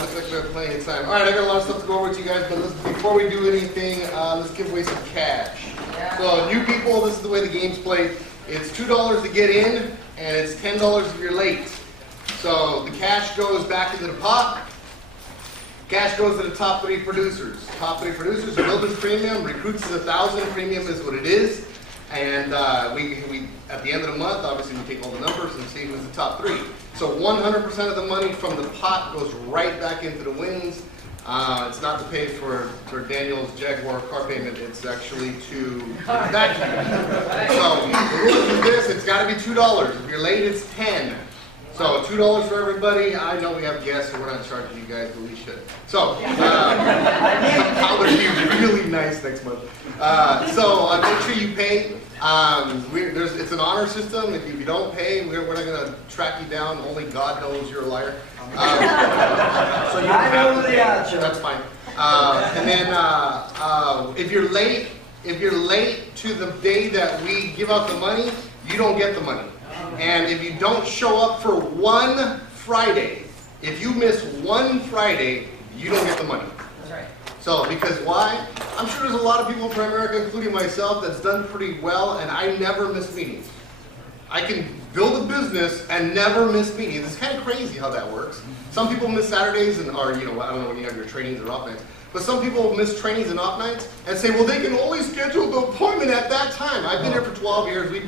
looks like we have plenty of time. All right, I got a lot of stuff to go over with you guys, but before we do anything, let's give away some cash. Yeah. So new people, this is the way the game's played. It's $2 to get in, and it's $10 if you're late. So the cash goes back into the pot. Cash goes to the top 3 producers. Top 3 producers are Wilderness Premium. Recruits is 1,000. Premium is what it is. And we at the end of the month, obviously we take all the numbers and see who's the top 3. So 100% of the money from the pot goes right back into the wins. It's not to pay for Daniel's Jaguar car payment. It's actually to back. So the rules is this: it's got to be $2. If you're late, it's 10. So $2 for everybody. I know we have guests, so we're not charging you guys, but we should. So I'll be really nice next month. So make sure you pay. It's an honor system. If you don't pay, we're not going to track you down. Only God knows you're a liar. So you have to pay. That's fine. And then if you're late to the day that we give out the money, you don't get the money. And if you don't show up for one Friday, if you miss one Friday, you don't get the money. That's right. So, because why? I'm sure there's a lot of people from America, including myself, that's done pretty well, and I never miss meetings. I can build a business and never miss meetings. It's kind of crazy how that works. Some people miss Saturdays or, I don't know when you have your trainings or off nights, but some people miss trainings and off nights and say, well, they can only schedule the appointment at that time. I've been here for 12 years. We've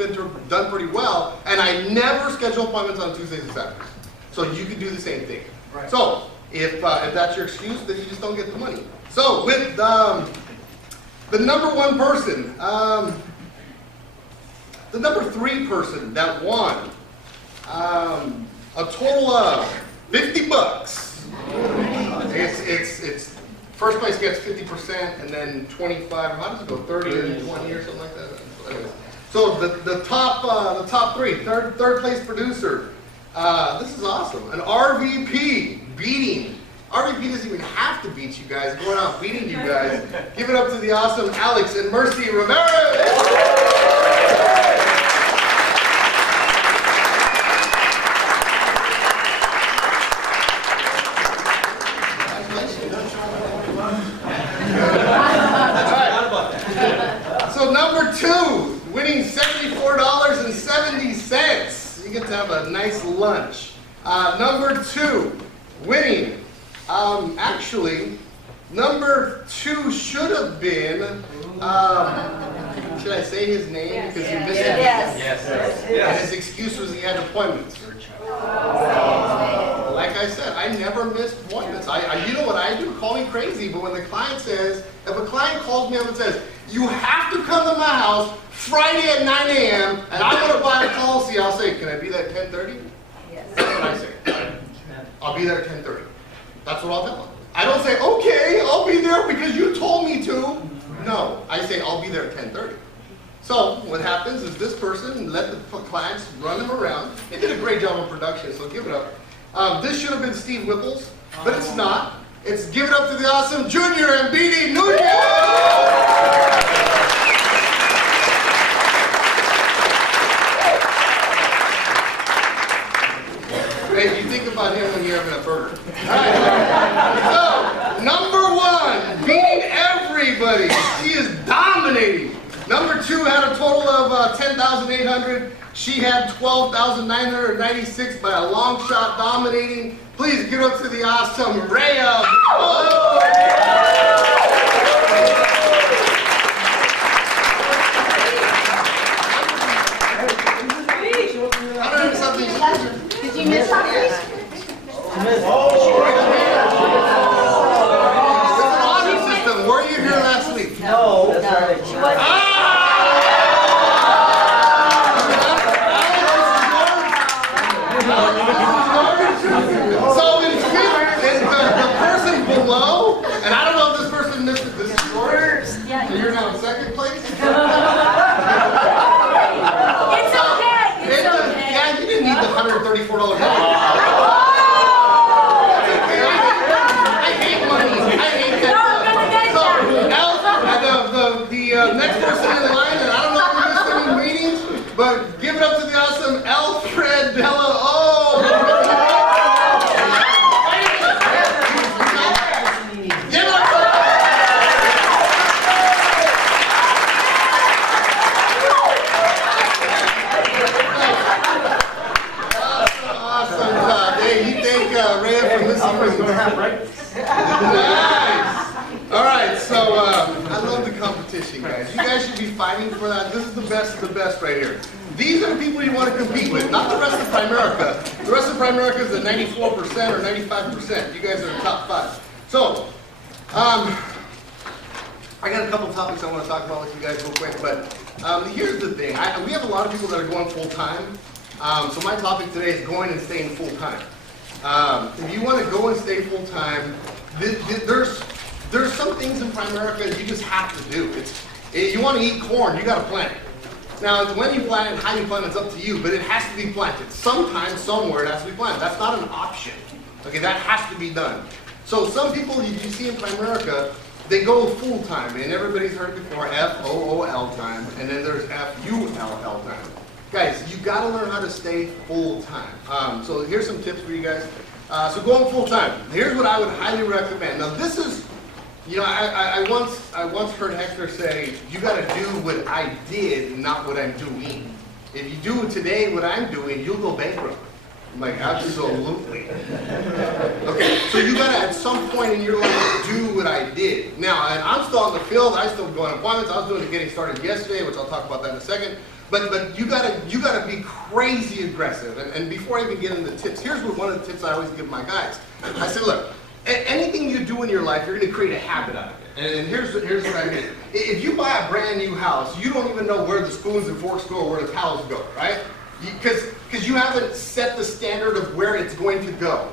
done pretty well, and I never schedule appointments on Tuesdays and Saturdays. So you can do the same thing. Right. So if that's your excuse, then you just don't get the money. So with the number 1 person, the number 3 person that won a total of $50. It's first place gets 50%, and then 25. How does it go? 30 and 20 or something like that. So the top 3, third place producer. This is awesome. An RVP beating. RVP doesn't even have to beat you guys. Going out beating you guys. Give it up to the awesome Alex and Mercy Ramirez. So number 2, winning $74.70. You get to have a nice lunch. Number 2, winning. Actually, number 2 should have been. Should I say his name because he missed it? Yes. And his excuse was he had appointments. Like I said, I never miss appointments. You know what I do? Call me crazy, but when the client says, if a client calls me up and says, you have to come to my house Friday at 9 a.m. and I want to buy a policy, I'll say, can I be there at 10:30? Yes. That's what I say. I'll be there at 10:30. That's what I'll tell them. I don't say, okay, I'll be there because you told me to. No, I say I'll be there at 10:30. So what happens is this person let the clients run them around. They did a great job on production, so give it up. This should have been Steve Whipples, but it's not. It's give it up to the awesome Junior and BD Nunez. Hey, you think about him when you're having a burger. All right. So, number 1, beating everybody. She is dominating. Number 2 had a total of 10,800. She had 12,996 by a long shot, dominating. Please give up to the awesome Rhea. Did you miss something? System. Were you here last week? No. That's right. She wasn't. So in the person below, and I don't know if this person missed it. This is yours. So you're now in 2nd place. It's okay. It's okay. Yeah, you didn't need the $134. The next person in line, and I don't know if we missed any meetings, but give it up to the awesome Alfred Della. Oh! Nice. All right, so I love the competition, guys. You guys should be fighting for that. This is the best of the best right here. These are the people you want to compete with, not the rest of Primerica. The rest of Primerica is at 94% or 95%. You guys are the top 5. So, I got a couple topics I want to talk about with you guys real quick, but here's the thing. We have a lot of people that are going full-time. So my topic today is going and staying full-time. If you want to go and stay full-time, there's some things in Primerica you just have to do. You want to eat corn, you got to plant it. Now, when you plant it, how you plant it's up to you, but it has to be planted. Sometime, somewhere, it has to be planted. That's not an option. Okay, that has to be done. So some people you see in Primerica, they go full-time, and everybody's heard before FOOL time, and then there's FULL time. Guys, you got to learn how to stay full-time. So here's some tips for you guys. So going full-time, here's what I would highly recommend. Now this is, you know, I once heard Hector say, you got to do what I did, not what I'm doing. If you do today what I'm doing, you'll go bankrupt. I'm like, absolutely. Okay, so you got to, at some point in your life, do what I did. Now, and I'm still on the field. I still go on appointments. I was doing it getting started yesterday, which I'll talk about that in a second. But you gotta be crazy aggressive. And before I even get into the tips, here's one of the tips I always give my guys. I say, look, anything you do in your life, you're gonna create a habit out of it. And here's what I mean. If you buy a brand new house, you don't even know where the spoons and forks go or where the towels go, right? Because you haven't set the standard of where it's going to go.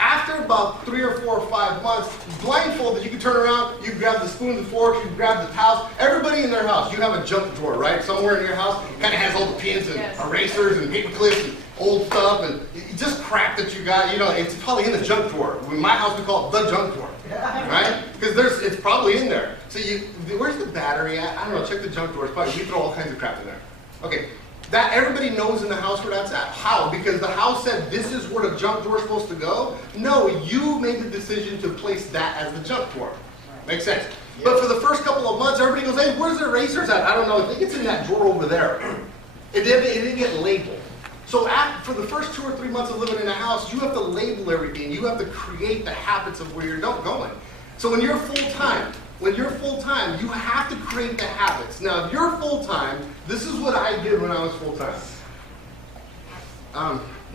After about 3 or 4 or 5 months, blindfolded, you can turn around, you grab the spoons and forks, you grab the towels. Everybody in their house, you have a junk drawer, right? Somewhere in your house, kind of has all the pins and erasers and paper clips and old stuff and just crap that you got. You know, it's probably in the junk drawer. In my house, we call it the junk drawer, right? Because it's probably in there. So where's the battery at? I don't know. Check the junk drawer. We throw all kinds of crap in there. Okay. That everybody knows in the house where that's at. How? Because the house said this is where the junk drawer is supposed to go? No, you made the decision to place that as the junk drawer. Makes sense. Yeah. But for the first couple of months, everybody goes, hey, where's the erasers at? I don't know. I think it's in that drawer over there. It didn't get labeled. So for the first 2 or 3 months of living in a house, you have to label everything. You have to create the habits of where you're going. So when you're full-time, you have to create the habits. Now, if you're full-time, this is what I did when I was full-time.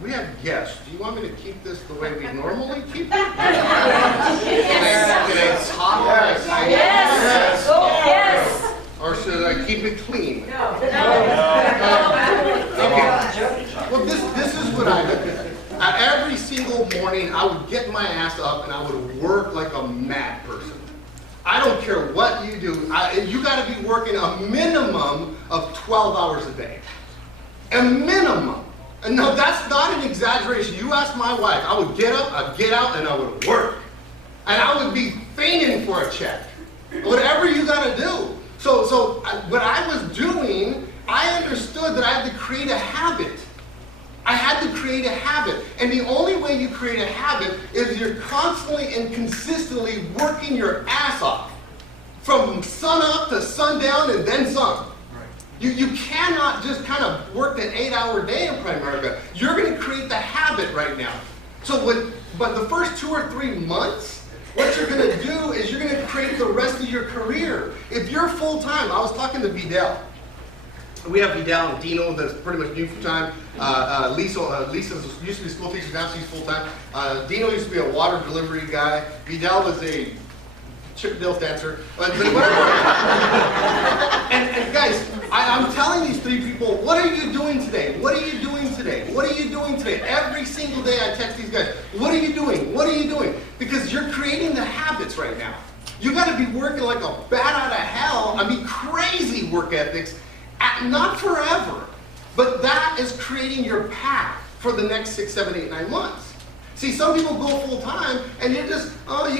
We have guests. Do you want me to keep this the way we normally keep it? Yes. Yes. Or should I keep it clean? No. Okay. Well, this is what I did. Every single morning, I would get my ass up and I would work like a mad person. I don't care what you do. You got to be working a minimum of 12 hours a day. A minimum. And no, that's not an exaggeration. You ask my wife, I would get up, I'd get out, and I would work. And I would be fainting for a check. Whatever you got to do. So what I was doing, I understood that I had to create a habit. I had to create a habit. And the only way you create a habit is you're constantly and consistently working your ass off. From sun up to sundown and then some. You cannot just kind of work an 8-hour day in Primerica. You're going to create the habit right now. But the first 2 or 3 months, what you're going to do is you're going to create the rest of your career. If you're full-time, I was talking to Vidal. We have Vidal and Dino that's pretty much new full-time. Lisa used to be a school teacher, now she's full-time. Dino used to be a water delivery guy. Vidal was a Chippendales dancer. But whatever. and guys, I'm telling these 3 people, what are you doing today? What are you doing today? What are you doing today? Every single day I text these guys, what are you doing? What are you doing? Because you're creating the habits right now. You got to be working like a bat out of hell. I mean, crazy work ethics. Not forever, but that is creating your path for the next 6, 7, 8, 9 months. See, some people go full time and you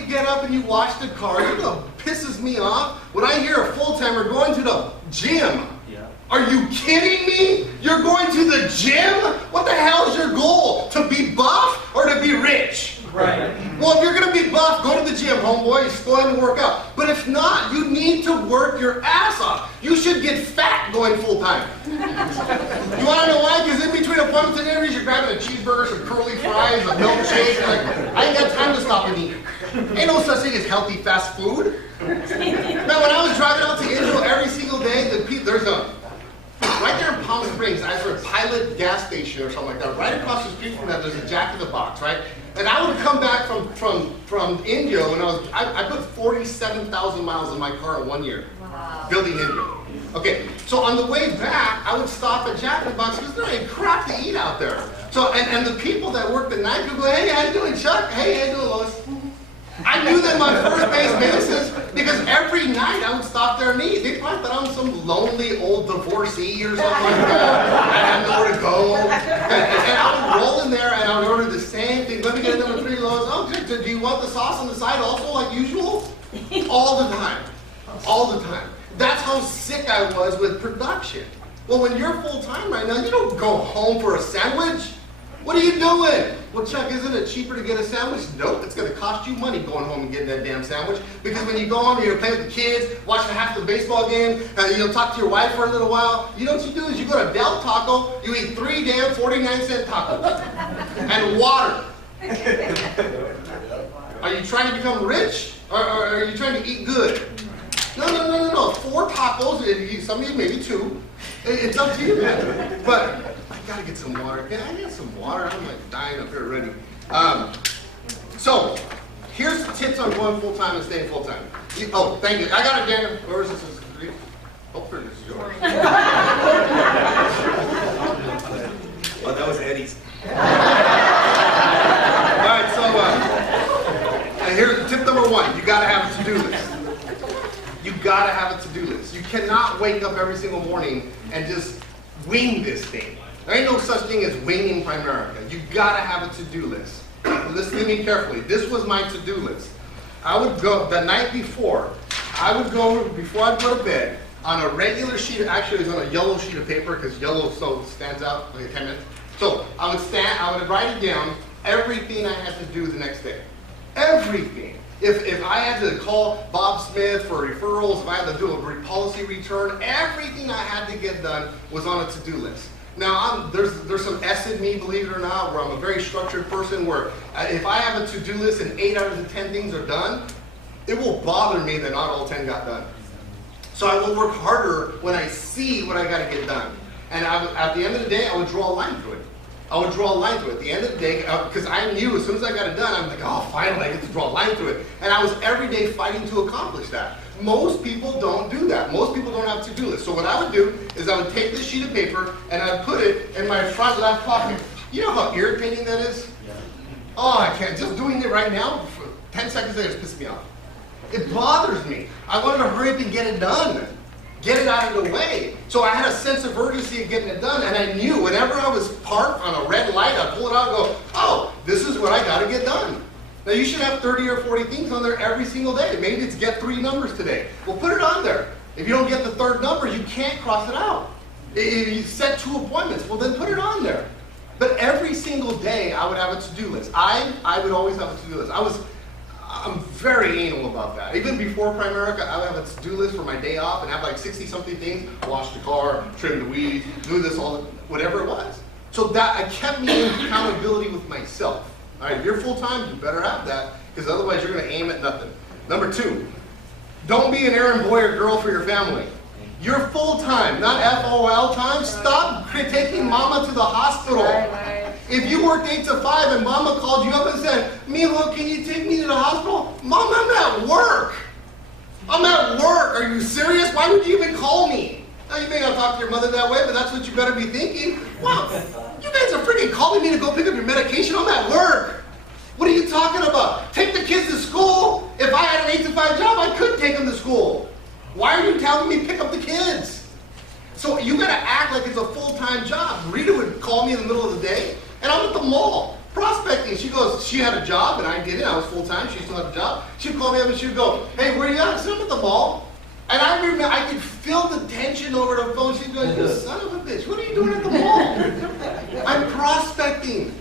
get up and you wash the car. You know what pisses me off? When I hear a full-timer going to the gym. Yeah. Are you kidding me? You're going to the gym? What the hell is your goal? To be buff or to be rich? Right. Well, if you're going to be buff, go to the gym, homeboy. Just go ahead and work out. But if not, you need to work your ass off. You should get fat going full time. You want to know why? Because in between appointments and interviews, you're grabbing a cheeseburger, some curly fries, a milkshake. Like, I ain't got time to stop and eat. Ain't no such thing as healthy fast food. Now, when I was driving out to Israel every single day, there's a right there in Palm Springs, I saw a Pilot gas station or something like that. Right across the street from that, there's a Jack in the Box, right? And I would come back from India, and I put 47,000 miles in my car in 1 year, building India. Okay, so on the way back, I would stop at Jack in the Box because there ain't crap to eat out there. So, and the people that work the night would go, hey, how you doing, Chuck? Hey, how you doing, Lois? I knew them on first base basis because every night I would stop there and eat. They probably thought I was some lonely old divorcee or something like that. I had nowhere to go. And I would roll in there and I would order the same thing. Let me get a number 3 Lois. Oh, do you want the sauce on the side also like usual? All the time. All the time. That's how sick I was with production. Well, when you're full-time right now, you don't go home for a sandwich. What are you doing? Well, Chuck, isn't it cheaper to get a sandwich? Nope, it's going to cost you money going home and getting that damn sandwich. Because when you go home, you're going to play with the kids, watching half the baseball game, and you'll talk to your wife for a little while. You know what you do is you go to Del Taco, you eat 3 damn 49-cent tacos. And water. Are you trying to become rich? Or are you trying to eat good? No. 4 tacos, some of you maybe 2. It's up to you, man. But I gotta get some water. Can I get some water? I'm like dying up here already. So here's the tips on going full time and staying full time. Oh, thank you. I got it, Daniel. Where is this? Hopefully this is yours. Oh, that was Eddie's. All right, so here's tip number 1. You gotta have a to-do list. You gotta have a to-do list. You cannot wake up every single morning and just wing this thing. There ain't no such thing as winging Primerica. You gotta have a to-do list. Listen to me carefully. This was my to-do list. I would go the night before. Before I go to bed, on a regular sheet. Actually, it was on a yellow sheet of paper because yellow so stands out like 10 minutes. So I would write it down. Everything I had to do the next day. Everything. If I had to call Bob Smith for referrals, if I had to do a policy return, everything I had to get done was on a to-do list. Now, there's some S in me, believe it or not, where I'm a very structured person where if I have a to-do list and 8 out of the 10 things are done, it will bother me that not all 10 got done. So I will work harder when I see what I got to get done. And at the end of the day, I would draw a line through it. I would draw a line through it. At the end of the day, because I knew as soon as I got it done, I'm like, oh, finally, I get to draw a line through it. And I was every day fighting to accomplish that. Most people don't do that. Most people don't have to-do lists. So what I would do is I would take this sheet of paper and I'd put it in my front left pocket. You know how irritating that is? Yeah. Oh, I can't. Just doing it right now, for 10 seconds later, it's pissing me off. It bothers me. I wanted to hurry up and get it done. Get it out of the way. So I had a sense of urgency of getting it done, and I knew whenever I was parked on a red light, I'd pull it out and go, oh, this is what I got to get done. Now you should have 30 or 40 things on there every single day. Maybe it's get 3 numbers today. Well, put it on there. If you don't get the 3rd number, you can't cross it out. If you set 2 appointments, well then put it on there. But every single day I would have a to-do list. I would always have a to-do list. I'm very anal about that. Even before Primerica, I would have a to-do list for my day off and have like 60-something things. Wash the car, trim the weeds, do this, whatever it was. So that it kept me in accountability with myself. All right, if you're full-time, you better have that because otherwise you're going to aim at nothing. Number 2, don't be an errand boy or girl for your family. You're full-time, not FOL time. Stop taking mama to the hospital. If you worked 8 to 5 and mama called you up and said, Mijo, can you take me to the hospital? Mom, I'm at work. I'm at work. Are you serious? Why would you even call me? Now, you may not talk to your mother that way, but that's what you better be thinking. Wow, you guys are freaking calling me to go pick up your medication. I'm at work. What are you talking about? Take the kids to school. If I had an 8 to 5 job, I could take them to school. Why are you telling me pick up the kids? So you gotta act like it's a full-time job. Rita would call me in the middle of the day, and I'm at the mall prospecting. She goes, she had a job, and I did it. I was full-time. She still had a job. She'd call me up, and she'd go, hey, where are you at? I said, I'm at the mall. And I remember, I could feel the tension over the phone. She'd go, you son of a bitch, what are you doing at the mall? I'm prospecting.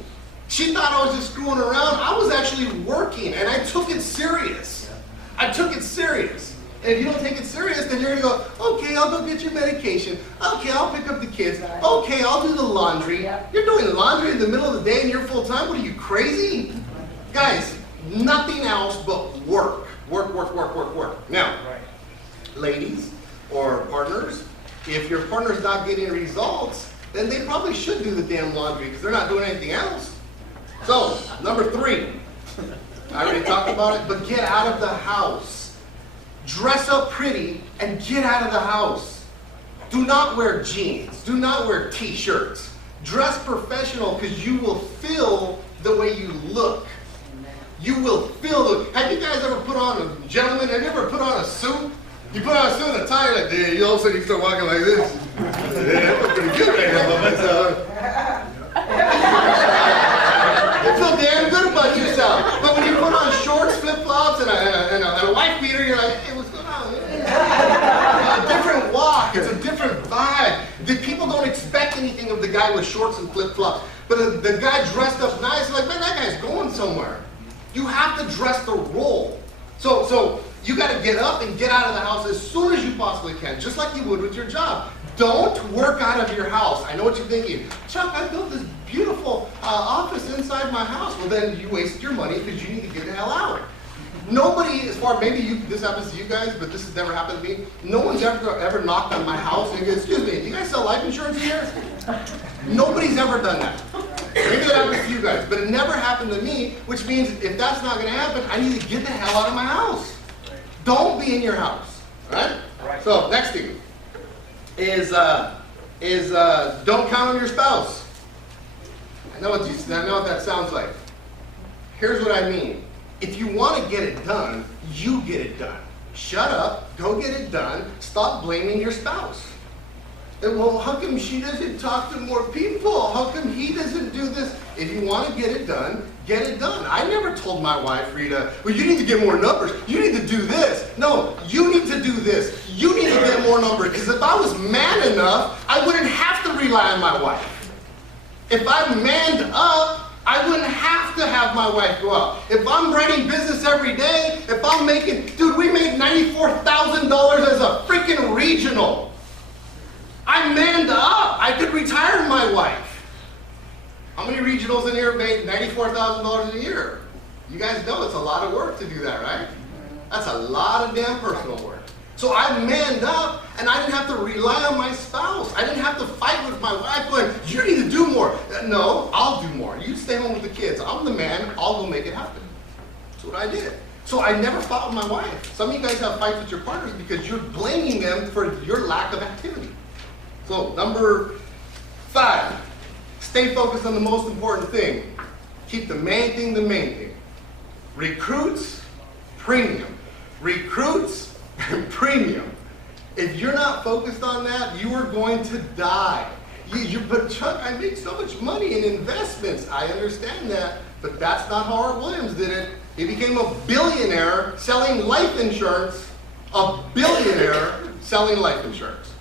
She thought I was just screwing around. I was actually working, and I took it serious. I took it serious. And if you don't take it serious, then you're going to go, okay, I'll go get your medication. Okay, I'll pick up the kids. Okay, I'll do the laundry. You're doing laundry in the middle of the day and you're full time? What are you, crazy? Guys, nothing else but work. Work, work, work, work, work. Now, ladies or partners, if your partner's not getting results, then they probably should do the damn laundry because they're not doing anything else. So, number 3. I already talked about it, but get out of the house. Dress up pretty and get out of the house. Do not wear jeans. Do not wear t-shirts. Dress professional because you will feel the way you look. You will feel the... Have you guys ever put on a... Gentlemen, have you ever put on a suit? You put on a suit and a tie like this, you all of a sudden you start walking like this. Yeah, I look pretty good right now, you feel damn good about yourself. But when you put on shorts, flip-flops, and a wife beater, you're like, hey, what's going on? A different walk. It's a different vibe. The people don't expect anything of the guy with shorts and flip-flops. But the guy dressed up nice, like, man, that guy's going somewhere. You have to dress the role. So you got to get up and get out of the house as soon as you possibly can, just like you would with your job. Don't work out of your house. I know what you're thinking. Chuck, I built this beautiful office inside my house. Well, then you wasted your money because you need to get the hell out. Nobody, as far maybe this happens to you guys, but this has never happened to me. No one's ever knocked on my house and goes, excuse me, do you guys sell life insurance here? Nobody's ever done that. Maybe that happens to you guys, but it never happened to me, which means if that's not going to happen, I need to get the hell out of my house. Don't be in your house, right? So next thing is don't count on your spouse. I know what that sounds like. Here's what I mean. If you want to get it done, you get it done. Shut up, go get it done, stop blaming your spouse. And, well, how come she doesn't talk to more people? How come he doesn't do this? If you want to get it done, get it done. I never told my wife, Rita, well, you need to get more numbers. You need to do this. No, you need to do this. You need to get more numbers. Because if I was man enough, I wouldn't have to rely on my wife. If I'm manned up, I wouldn't have to have my wife go out. If I'm writing business every day, if I'm making, dude, we made $94,000 as a freaking regional. I manned up. I could retire my wife. How many regionals in here made $94,000 a year? You guys know it's a lot of work to do that, right? That's a lot of damn personal work. So I manned up, and I didn't have to rely on my spouse. I didn't have to fight with my wife going, you need to do more. No, I'll do more. You stay home with the kids. I'm the man. I'll go make it happen. That's what I did. So I never fought with my wife. Some of you guys have fights with your partners because you're blaming them for your lack of activity. So number 5, stay focused on the most important thing. Keep the main thing the main thing. Recruits, premium. Recruits, and premium. If you're not focused on that, you are going to die. But Chuck, I make so much money in investments. I understand that, but that's not how Art Williams did it. He became a billionaire selling life insurance. A billionaire selling life insurance.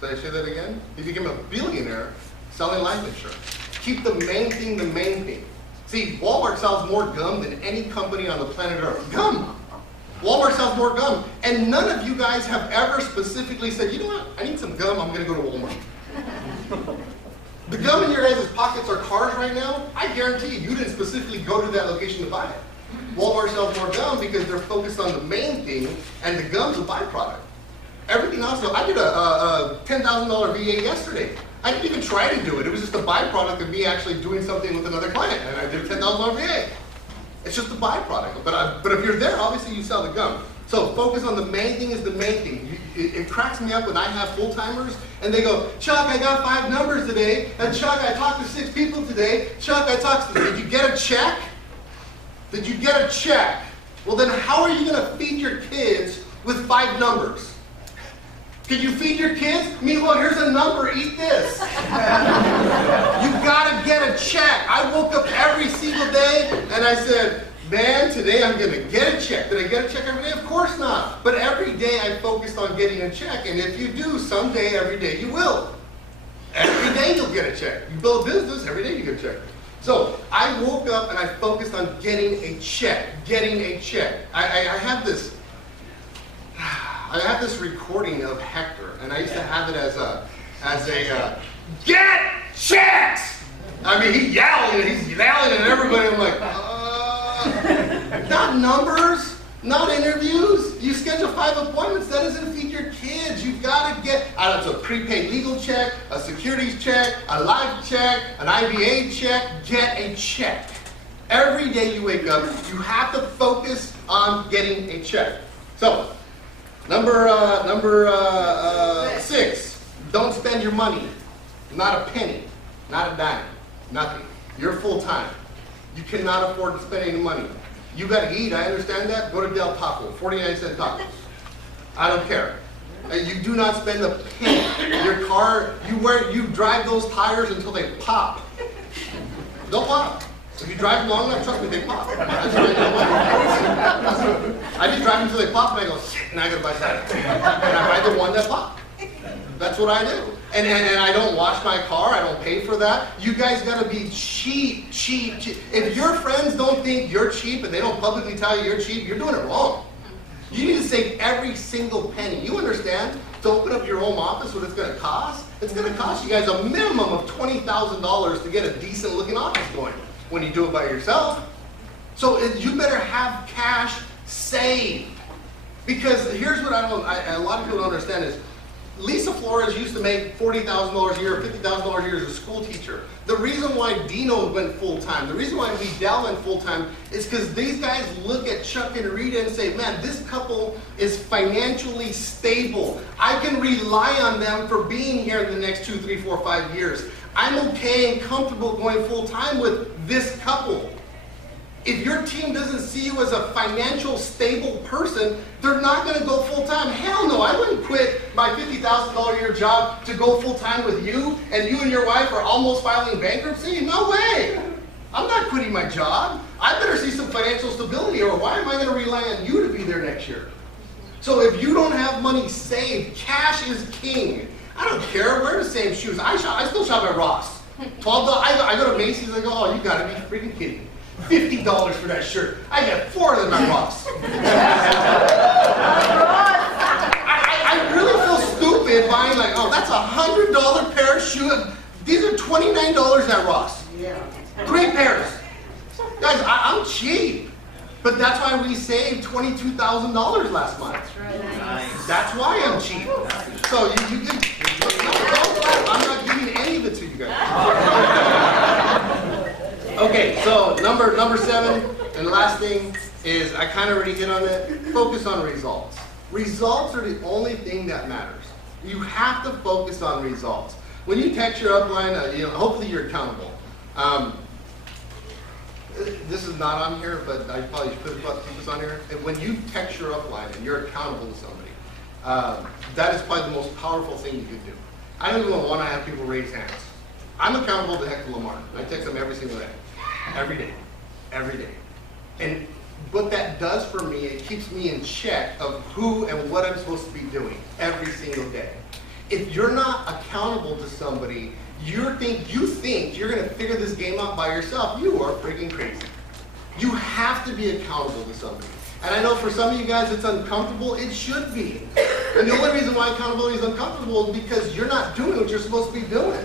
Did I say that again? He became a billionaire selling life insurance. Keep the main thing the main thing. See, Walmart sells more gum than any company on the planet Earth. Gum! Walmart sells more gum. And none of you guys have ever specifically said, you know what, I need some gum, I'm going to go to Walmart. The gum in your guys' pockets are cars right now. I guarantee you didn't specifically go to that location to buy it. Walmart sells more gum because they're focused on the main thing, and the gum's a byproduct. Everything else, I did a $10,000 VA yesterday. I didn't even try to do it. It was just a byproduct of me actually doing something with another client, and I did a $10,000 VA. It's just a byproduct. But if you're there, obviously you sell the gum. So focus on the main thing is the main thing. It cracks me up when I have full-timers, and they go, Chuck, I got 5 numbers today, and Chuck, I talked to 6 people today. Chuck, I talked to, did you get a check? Did you get a check? Well, then how are you going to feed your kids with 5 numbers? Can you feed your kids? Meanwhile, here's a number, eat this. You gotta get a check. I woke up every single day and I said, man, today I'm gonna get a check. Did I get a check every day? Of course not. But every day I focused on getting a check, and if you do, someday, every day you will. Every day you'll get a check. You build a business, every day you get a check. So I woke up and I focused on getting a check, getting a check. I have this. I have this recording of Hector, and I used to have it as a get checks. I mean, he's yelling at everybody. I'm like, not numbers, not interviews. You schedule 5 appointments. That doesn't feed your kids. You've got to get, it's a prepaid legal check, a securities check, a life check, an IBA check. Get a check. Every day you wake up, you have to focus on getting a check. So, number 6, don't spend your money. Not a penny, not a dime, nothing. You're full-time. You cannot afford to spend any money. You got to eat, I understand that. Go to Del Taco, 49-cent tacos. I don't care. You do not spend a penny. Your car, you drive those tires until they pop. They'll pop. If you drive long enough, trust me, they pop. That's what I just drive until they pop, and I go, shit, and I gotta buy that. And I buy the one that popped. That's what I do. And I don't wash my car, I don't pay for that. You guys gotta be cheap. If your friends don't think you're cheap and they don't publicly tell you you're cheap, you're doing it wrong. You need to save every single penny. You understand? To open up your home office, what it's gonna cost? It's gonna cost you guys a minimum of $20,000 to get a decent looking office going when you do it by yourself. So you better have cash saved. Because here's what a lot of people don't understand is, Lisa Flores used to make $40,000 a year, $50,000 a year as a school teacher. The reason why Dino went full-time, the reason why Vidal went full-time is because these guys look at Chuck and Rita and say, man, this couple is financially stable. I can rely on them for being here in the next 2, 3, 4, 5 years. I'm okay and comfortable going full-time with this couple. If your team doesn't see you as a financial stable person, they're not going to go full-time. Hell no, I wouldn't quit my $50,000 a year job to go full-time with you, and you and your wife are almost filing bankruptcy. No way. I'm not quitting my job. I better see some financial stability, or why am I going to rely on you to be there next year? So if you don't have money saved, cash is king. I don't care. Wear the same shoes. I still shop at Ross. $12. I go to Macy's. I go, oh, you got to be freaking kidding me. $50 for that shirt. I got 4 of them at Ross. I really feel stupid buying like, oh, that's $100 pair of shoes. These are $29 at Ross. Great pairs. Guys, I'm cheap. But that's why we saved $22,000 last month. That's right. Nice. That's why I'm cheap. So you can, I'm not giving any of it to you guys. Okay, so number 7, and the last thing is, I kind of already hit on it, focus on results. Results are the only thing that matters. You have to focus on results. When you text your upline, hopefully you're accountable. This is not on here, but I probably should put this on here. When you text your upline and you're accountable to somebody, that is probably the most powerful thing you could do. I don't even want to have people raise hands. I'm accountable to Hector Lamar. I text him every single day. Every day. And what that does for me, it keeps me in check of who and what I'm supposed to be doing every single day. If you're not accountable to somebody, you think you're going to figure this game out by yourself, you are freaking crazy. You have to be accountable to somebody. And I know for some of you guys it's uncomfortable. It should be. And the only reason why accountability is uncomfortable is because you're not doing what you're supposed to be doing.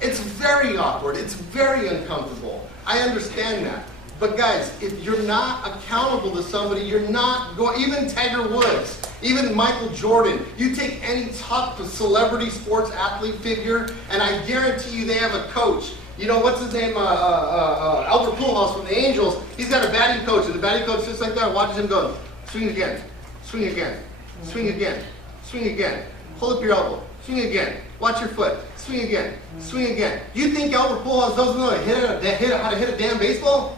It's very awkward. It's very uncomfortable. I understand that. But guys, if you're not accountable to somebody, you're not going, even Tiger Woods, even Michael Jordan, you take any top celebrity sports athlete figure, and I guarantee you they have a coach. You know, what's his name? Albert Pujols from the Angels. He's got a batting coach, and the batting coach sits like that and watches him go, swing again, swing again, swing again, swing again. Hold up your elbow, swing again. Watch your foot. Swing again. Swing again. You think Albert Pujols doesn't know how to hit a damn baseball?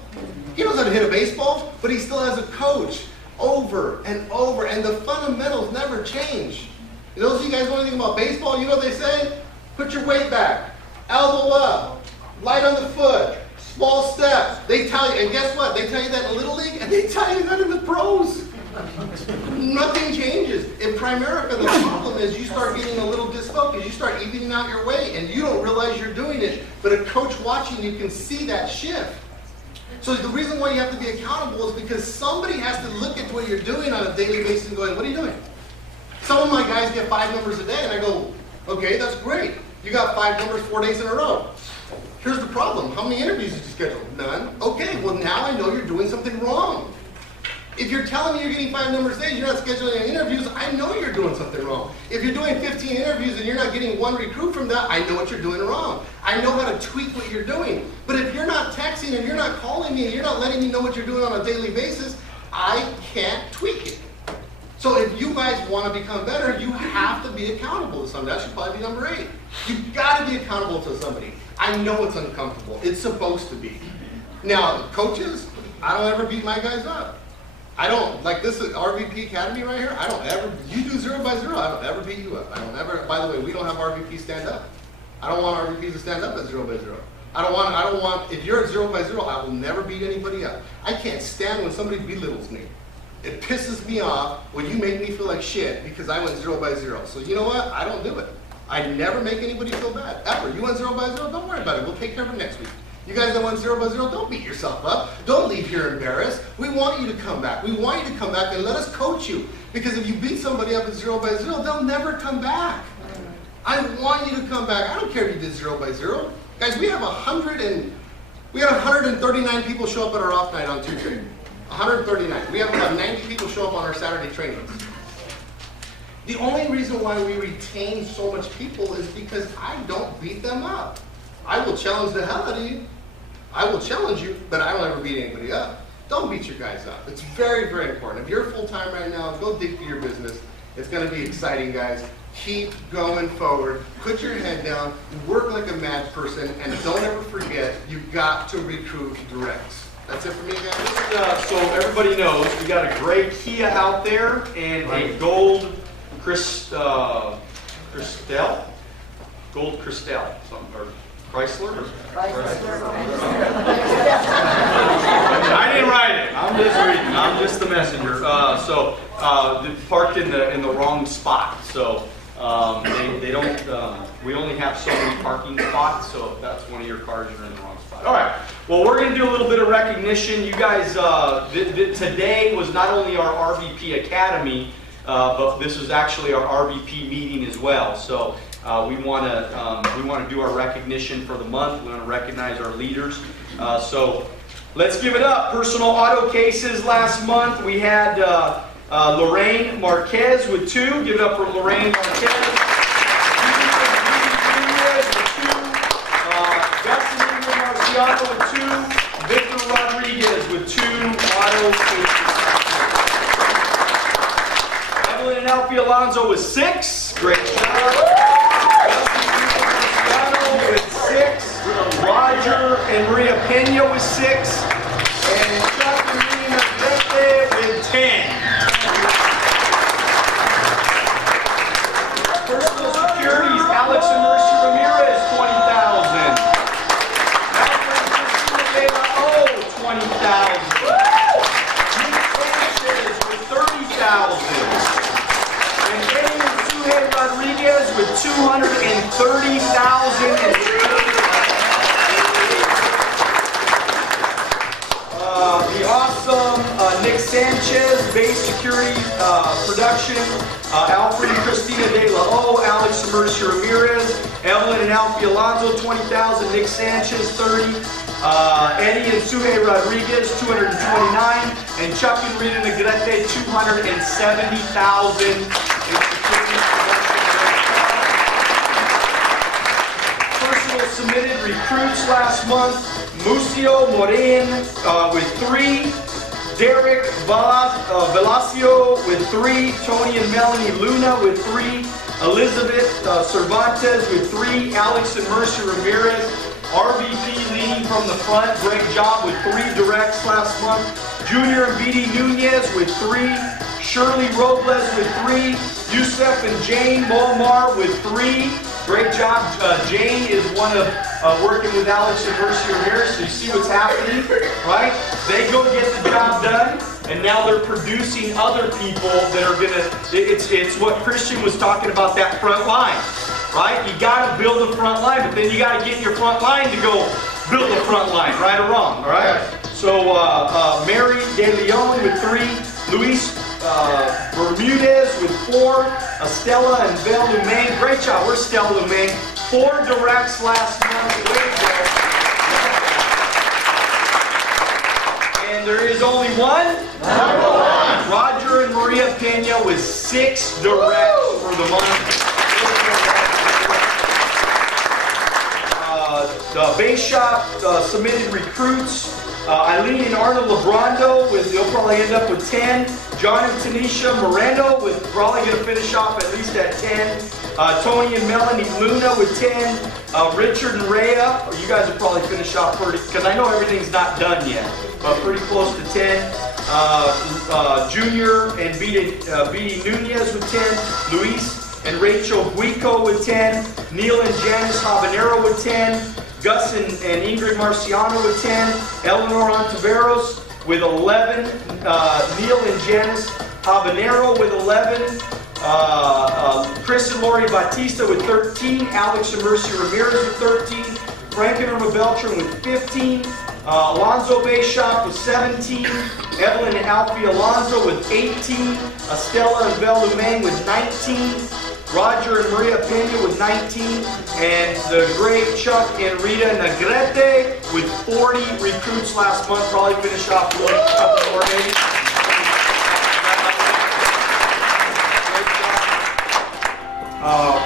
He knows how to hit a baseball, but he still has a coach over and over, and the fundamentals never change. And those of you guys know anything about baseball, you know what they say? Put your weight back, elbow up, light on the foot, small steps. They tell you, and guess what? They tell you that in Little League, and they tell you that in the pros. Nothing changes. In Primerica, the problem is you start getting a little disfocused. You start evening out your way, and you don't realize you're doing it. But a coach watching you can see that shift. So the reason why you have to be accountable is because somebody has to look at what you're doing on a daily basis and going, what are you doing? Some of my guys get 5 numbers a day, and I go, okay, that's great. You got 5 numbers 4 days in a row. Here's the problem. How many interviews did you schedule? None. Okay, well now I know you're doing something wrong. If you're telling me you're getting 5 numbers a day, you're not scheduling any interviews, I know you're doing something wrong. If you're doing 15 interviews and you're not getting 1 recruit from that, I know what you're doing wrong. I know how to tweak what you're doing. But if you're not texting and you're not calling me and you're not letting me know what you're doing on a daily basis, I can't tweak it. So if you guys want to become better, you have to be accountable to somebody. That should probably be number 8. You've got to be accountable to somebody. I know it's uncomfortable. It's supposed to be. Now, coaches, I don't ever beat my guys up. I don't, like this is RVP Academy right here, I don't ever, you do 0 by 0, I don't ever beat you up. I don't ever, by the way, we don't have RVP stand up. I don't want RVPs to stand up at 0 by 0. I don't want, if you're at 0 by 0, I will never beat anybody up. I can't stand when somebody belittles me. It pisses me off when you make me feel like shit because I went 0 by 0. So you know what? I don't do it. I never make anybody feel bad, ever. You went 0 by 0, don't worry about it. We'll take care of it next week. You guys that went 0 by 0, don't beat yourself up. Don't leave here embarrassed. We want you to come back. We want you to come back and let us coach you. Because if you beat somebody up at 0 by 0, they'll never come back. I want you to come back. I don't care if you did 0 by 0. Guys, we have 139 people show up at our off night on Tuesday. 139. We have about 90 people show up on our Saturday trainings. The only reason why we retain so much people is because I don't beat them up. I will challenge the hell out of you. I will challenge you, but I don't ever beat anybody up. Don't beat your guys up. It's very, very important. If you're full-time right now, go dig through your business. It's going to be exciting, guys. Keep going forward. Put your head down. Work like a mad person. And don't ever forget, you've got to recruit directs. That's it for me, guys. So everybody knows we got a gray Kia out there and a gold Cristal? Gold Cristal. Or Chrysler? I didn't write it. I'm just reading. I'm just the messenger. Parked in the wrong spot. So they don't. We only have so many parking spots. So if that's one of your cars, you're in the wrong spot. All right. Well, we're going to do a little bit of recognition. You guys, today was not only our RVP Academy, but this was actually our RVP meeting as well. So. We want to do our recognition for the month. We want to recognize our leaders. So let's give it up. Personal auto cases last month. We had Lorraine Marquez with 2. Give it up for Lorraine Marquez. Dustin Marciano with 2. Victor Rodriguez with 2 auto cases. Evelyn and Alfie Alonzo with 6. Great job. With 6, Roger and Maria Pena with 6, and Chuck and Rina Vete with 10. Personal Securities, Alex and Mercy Ramirez, 20,000. Alfred and Christina De La O, 20,000. Nick Sanchez with 30,000. And Eddie and Suhey Rodriguez with 230,000. The awesome Nick Sanchez, Base Security Production, Alfred and Christina De La O, Alex and Mercy Ramirez, Evelyn and Alfie Alonzo, 20,000, Nick Sanchez, 30, Eddie and Suhey Rodriguez, 229, and Chuck and Rita Negrete, 270,000. Personal submitted recruits last month. Mucio Morin with 3, Derek Velasio with 3, Tony and Melanie Luna with 3, Elizabeth Cervantes with 3, Alex and Mercy Ramirez, RVP leading from the front, great job with 3 directs last month, Junior and BD Nunez with 3, Shirley Robles with 3, Yusef and Jane Molmar with 3. Great job. Jane is one of working with Alex and Mercy Ramirez. So you see what's happening, right? They go get the job done, and now they're producing other people that are gonna. It's what Christian was talking about, that front line, right? You got to build a front line, but then you got to get your front line to go build a front line, right or wrong, all right? So Mary De Leon with 3. Luis Bermudez with 4. Estella and Belle Lumain. Great job. Where's Stella Lumain? 4 directs last month. Way to go. And there is only one. Number 1. Roger and Maria Pena with 6 directs for the month. The base shop submitted recruits. Eileen and Arnold Lebrando with, they'll probably end up with 10. John and Tanisha Moreno with probably going to finish off at least at 10. Tony and Melanie Luna with 10. Richard and Rhea, you guys will probably finish off pretty, because I know everything's not done yet, but pretty close to 10. Junior and B.D. Nunez with 10. Luis and Rachel Guico with 10. Neil and Janice Habanero with 10. Gus and Ingrid Marciano with 10. Eleanor Ontiveros with 11. Neil and Janice Habanero with 11. Chris and Lori Batista with 13. Alex and Mercy Ramirez with 13. Frank and Irma Beltran with 15. Alonzo Bayshop with 17. Evelyn and Alfie Alonzo with 18. Estella and Belle Lumain with 19. Roger and Maria Pena with 19, and the great Chuck and Rita Negrete with 40 recruits last month. Probably finish off with a couple more maybe.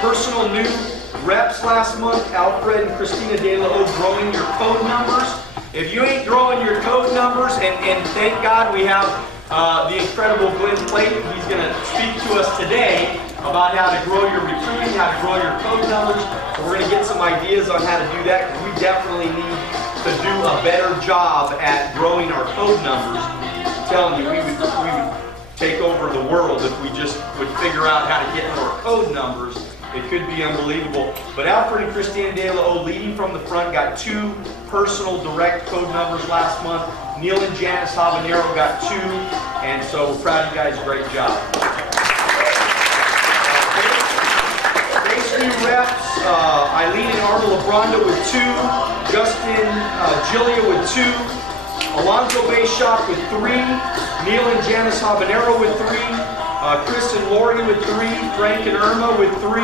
Personal new reps last month, Alfred and Christina De La O growing your code numbers. If you ain't growing your code numbers, and thank God we have the incredible Glenn Clayton. He's going to speak to us today about how to grow your recruiting, how to grow your code numbers. So we're going to get some ideas on how to do that, because we definitely need to do a better job at growing our code numbers. I'm telling you, we would take over the world if we just would figure out how to get more code numbers. It could be unbelievable. But Alfred and Christina De La O leading from the front got 2 personal direct code numbers last month. Neil and Janice Habanero got 2. And so we're proud of you guys. Great job. Base new reps, Eileen and Arnold Lebrando with 2. Justin Gilia with 2. Alonzo Bayshop with 3. Neil and Janice Habanero with 3. Chris and Lori with 3, Frank and Irma with 3,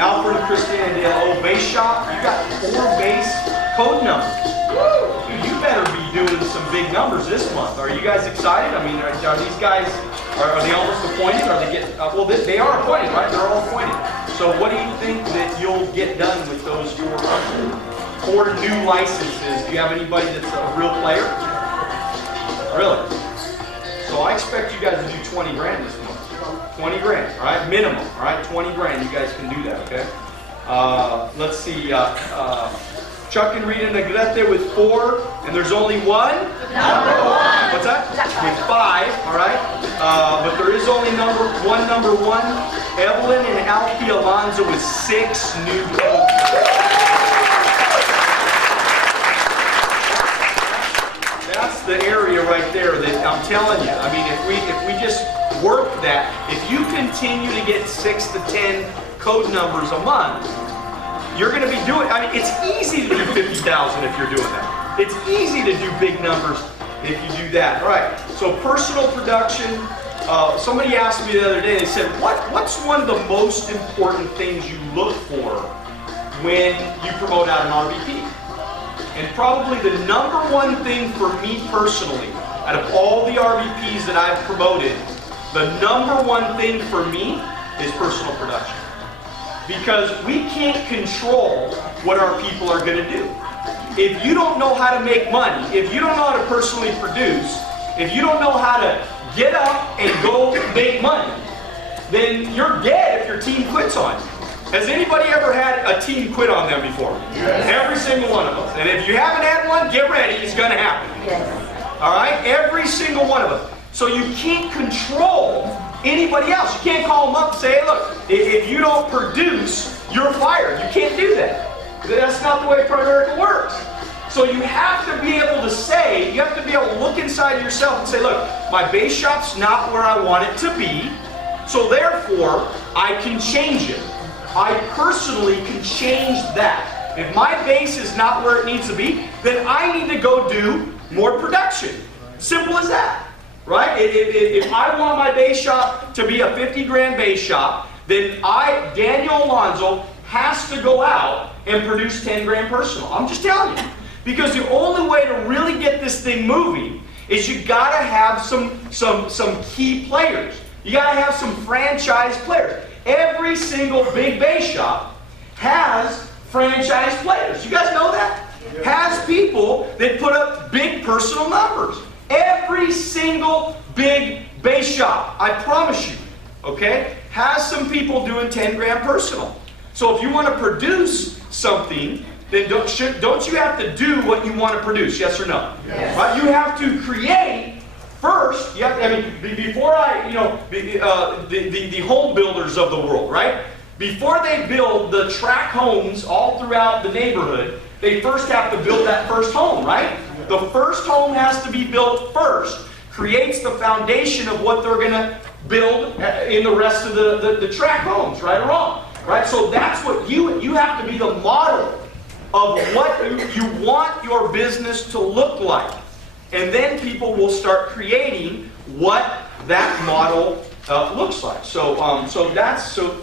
Alfred and Christina De La O base shop. You got 4 base code numbers. Dude, you better be doing some big numbers this month. Are you guys excited? I mean, are these guys, are they almost appointed? Are they getting, well, they are appointed, right? They're all appointed. So what do you think that you'll get done with those 4 new licenses? Do you have anybody that's a real player? Really? So I expect you guys to do 20 grand this month. 20 grand, all right, minimum, all right, 20 grand, you guys can do that, okay? Let's see, Chuck and Rita Negrete with 4, and there's only one? Number 1. What's that? With 5, all right, but there is only number 1. Evelyn and Alfie Alonzo with 6 new codes. That's the area right there that I'm telling you. I mean, if we just work that, if you continue to get 6 to 10 code numbers a month, you're going to be doing, I mean, it's easy to do 50,000 if you're doing that. It's easy to do big numbers if you do that. All right, so personal production. Somebody asked me the other day, they said, what's one of the most important things you look for when you promote out an RVP? And probably the number 1 thing for me personally, out of all the RVPs that I've promoted, the number 1 thing for me is personal production. Because we can't control what our people are going to do. If you don't know how to make money, if you don't know how to personally produce, if you don't know how to get up and go make money, then you're dead if your team quits on you. Has anybody ever had a team quit on them before? Yes. Every single one of us. And if you haven't had one, get ready, it's going to happen. Yes. All right? Every single one of us. So you can't control anybody else. You can't call them up and say, hey, look, if you don't produce, you're fired. You can't do that. That's not the way Primerica works. So you have to be able to say, you have to be able to look inside of yourself and say, look, my base shop's not where I want it to be, so therefore, I can change it. I personally can change that. If my base is not where it needs to be, then I need to go do more production. Simple as that. right? If I want my base shop to be a 50 grand base shop, then Daniel Alonzo, has to go out and produce 10 grand personal. I'm just telling you. Because the only way to really get this thing moving is you got to have some key players. You got to have some franchise players. Every single big base shop has franchise players. You guys know that? Has people that put up big personal numbers. Every single big base shop, I promise you, okay, has some people doing 10 grand personal. So if you want to produce something, then don't you have to do what you want to produce? Yes or no? Yes. Right? You have to create first. You have to, I mean, before the home builders of the world, right? Before they build the tract homes all throughout the neighborhood, they first have to build that first home, right? The first home has to be built first. Creates the foundation of what they're going to build in the rest of the tract homes, right or wrong? Right? So that's what you have to be the model of what you want your business to look like. And then people will start creating what that model looks like. So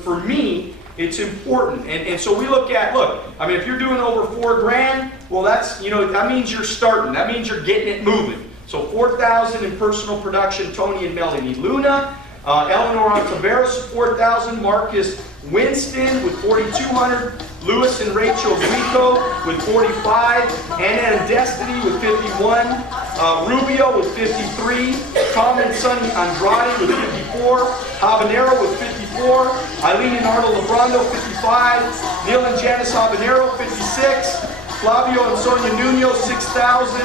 for me, it's important. And so we look, I mean, if you're doing over 4 grand, well, that's, that means you're starting. That means you're getting it moving. So 4,000 in personal production, Tony and Melanie Luna. Eleanor Ontiveros, 4,000. Marcus Winston with 4,200. Lewis and Rachel Guico with 45. Anna and Destiny with 51. Rubio with 53. Tom and Sonny Andrade with 54. Habanero with 54. Eileen and Arnold Lebrando, 55. Neil and Janice Habanero, 56. Flavio and Sonia Nuno, 6,000.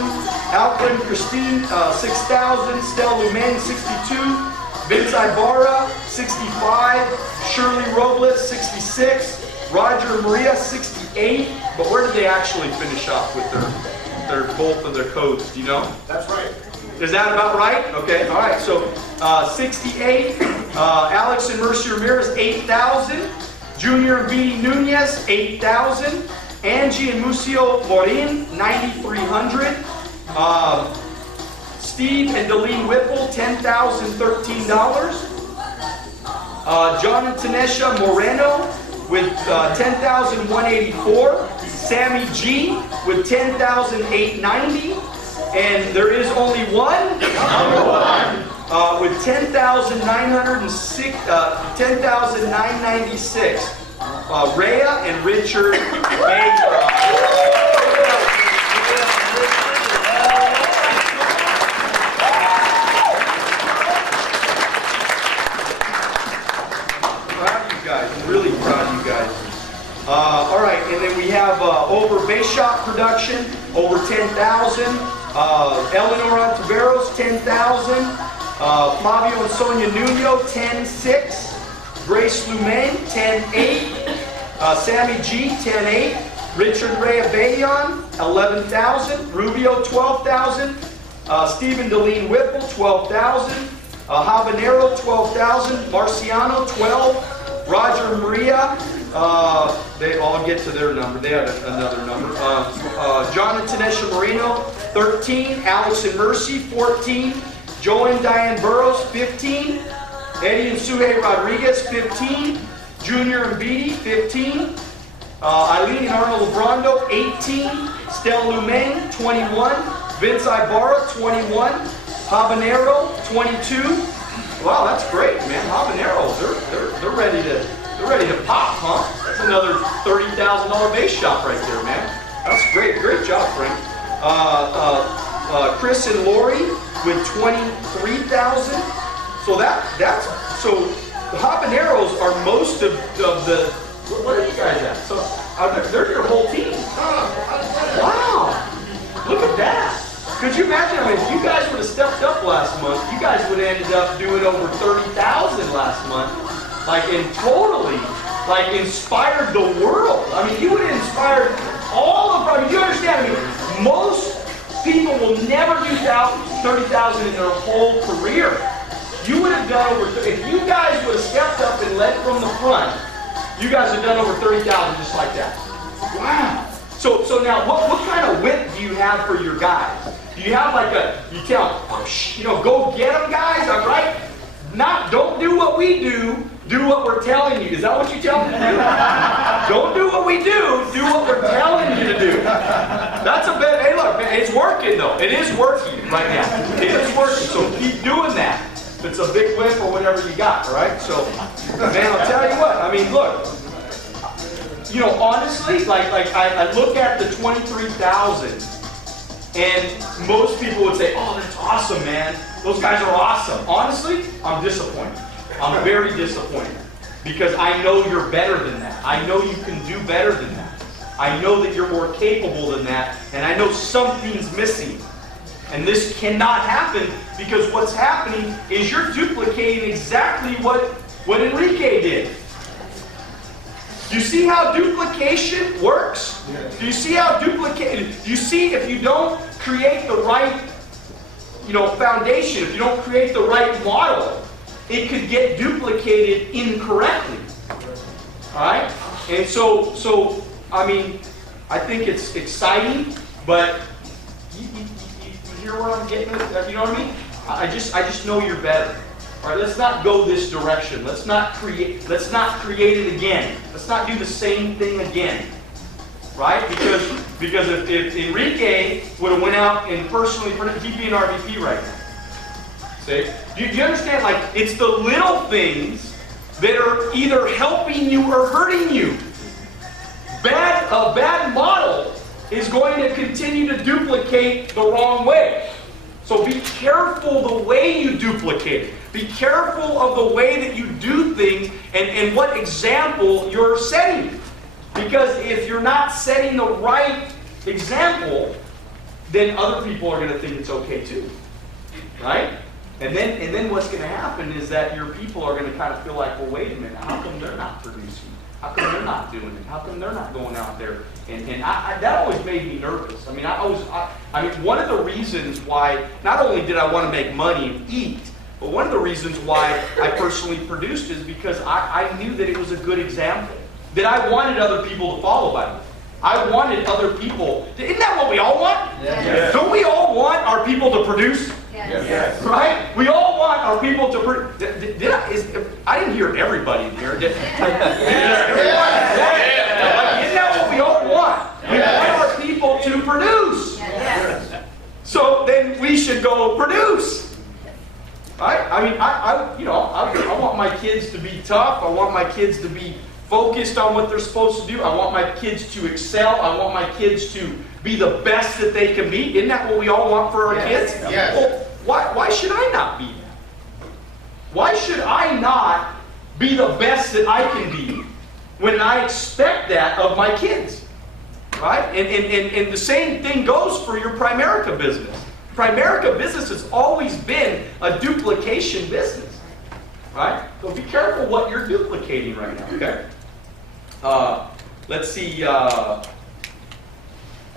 Alfred and Christine, 6,000. Stella Lumen, 62. Vince Ibarra, 65. Shirley Robles, 66. Roger and Maria, 68. But where did they actually finish off with both of their codes? Do you know? That's right. Is that about right? Okay, all right. So 68. Alex and Mercy Ramirez, 8,000. Junior and Vini Nunez, 8,000. Angie and Musio Morin, 9,300. Steve and Delene Whipple, $10,013. John and Tanesha Moreno with $10,184. Sammy G with $10,890. And there is only one. Number one. With $10,996. Rhea and Richard really proud of you guys. All right, and then we have over base shop production, over 10,000. Eleanor Ontiveros, 10,000. Flavio and Sonia Nuno, 10,600. Grace Lumain, 10,800. Sammy G, 10,800. Richard Ray Abayon, 11,000. Rubio, 12,000. Stephen Delene Whipple, 12,000. Habanero, 12,000. Marciano, 12. Roger and Maria, they all get to their number. They had another number. John and Tanesha Marino, 13. Alex and Mercy, 14. Joe and Diane Burrows, 15. Eddie and Suhey Rodriguez, 15. Junior and Beatty, 15. Eileen and Arnold Lebrando, 18. Stella Lumain, 21. Vince Ibarra, 21. Habanero, 22. Wow, that's great, man. Habaneros, they're ready to pop, huh? That's another $30,000 base shop right there, man. That's great, great job, Frank. Chris and Lori with 23,000. So so the Habaneros are most of the. What are you guys at? So they're your whole team. Wow, look at that. Could you imagine? I mean, if you guys would have stepped up last month, you guys would have ended up doing over 30,000 last month, and totally, inspired the world. I mean, you would have inspired all of. I mean, you understand? I mean, most people will never do 30,000 in their whole career. You would have done over. If you guys would have stepped up and led from the front, you guys have done over 30,000 just like that. Wow. So now, what kind of whip do you have for your guys? Do you have like you tell them, you know, go get them, guys, all right? Don't do what we do what we're telling you. Is that what you tell them to do? Don't do what we do what we're telling you to do. That's a bit, hey look, man, it's working though. It is working right now. It is working, so keep doing that. It's a big whip or whatever you got, all right? So, man, I'll tell you what, I mean, look, you know, honestly, like I look at the 23,000, and most people would say, oh, that's awesome, man. Those guys are awesome. Honestly, I'm disappointed. I'm very disappointed because I know you're better than that. I know you can do better than that. I know that you're more capable than that, and I know something's missing. And this cannot happen because what's happening is you're duplicating exactly what Enrique did. Do you see how duplication works? Do you see how you see if you don't create the right, you know, foundation, if you don't create the right model, it could get duplicated incorrectly. All right? And so I mean, I think it's exciting, but you hear where I'm getting at? You know what I mean? I just know you're better. All right, let's not go this direction. Let's not create it again. Let's not do the same thing again. Right? Because if Enrique would have went out and personally, he'd be an RVP right now. See? Do you understand? Like, it's the little things that are either helping you or hurting you. A bad model is going to continue to duplicate the wrong way. So be careful the way you duplicate. Be careful of the way that you do things and what example you're setting. Because if you're not setting the right example, then other people are going to think it's okay too. Right? And then what's going to happen is that your people are going to kind of feel like, well, wait a minute, how come they're not producing? How come they're not doing it? How come they're not going out there? And that always made me nervous. I mean, one of the reasons why, not only did I want to make money and eat, but one of the reasons why I personally produced is because I knew that it was a good example. That I wanted other people to follow by me. I wanted other people. Isn't that what we all want? Yes. Don't we all want our people to produce? Yes. Yes. Right? We all want our people to produce. I didn't hear everybody there. Isn't that what we all want? We want our people to produce. Yes. So then we should go produce. Right? I mean, I want my kids to be tough. I want my kids to be focused on what they're supposed to do. I want my kids to excel. I want my kids to be the best that they can be. Isn't that what we all want for our kids? Yes. Well, why should I not be that? Why should I not be the best that I can be when I expect that of my kids? Right? And the same thing goes for your Primerica business. Primerica business has always been a duplication business. Right? So be careful what you're duplicating right now, okay? Let's see,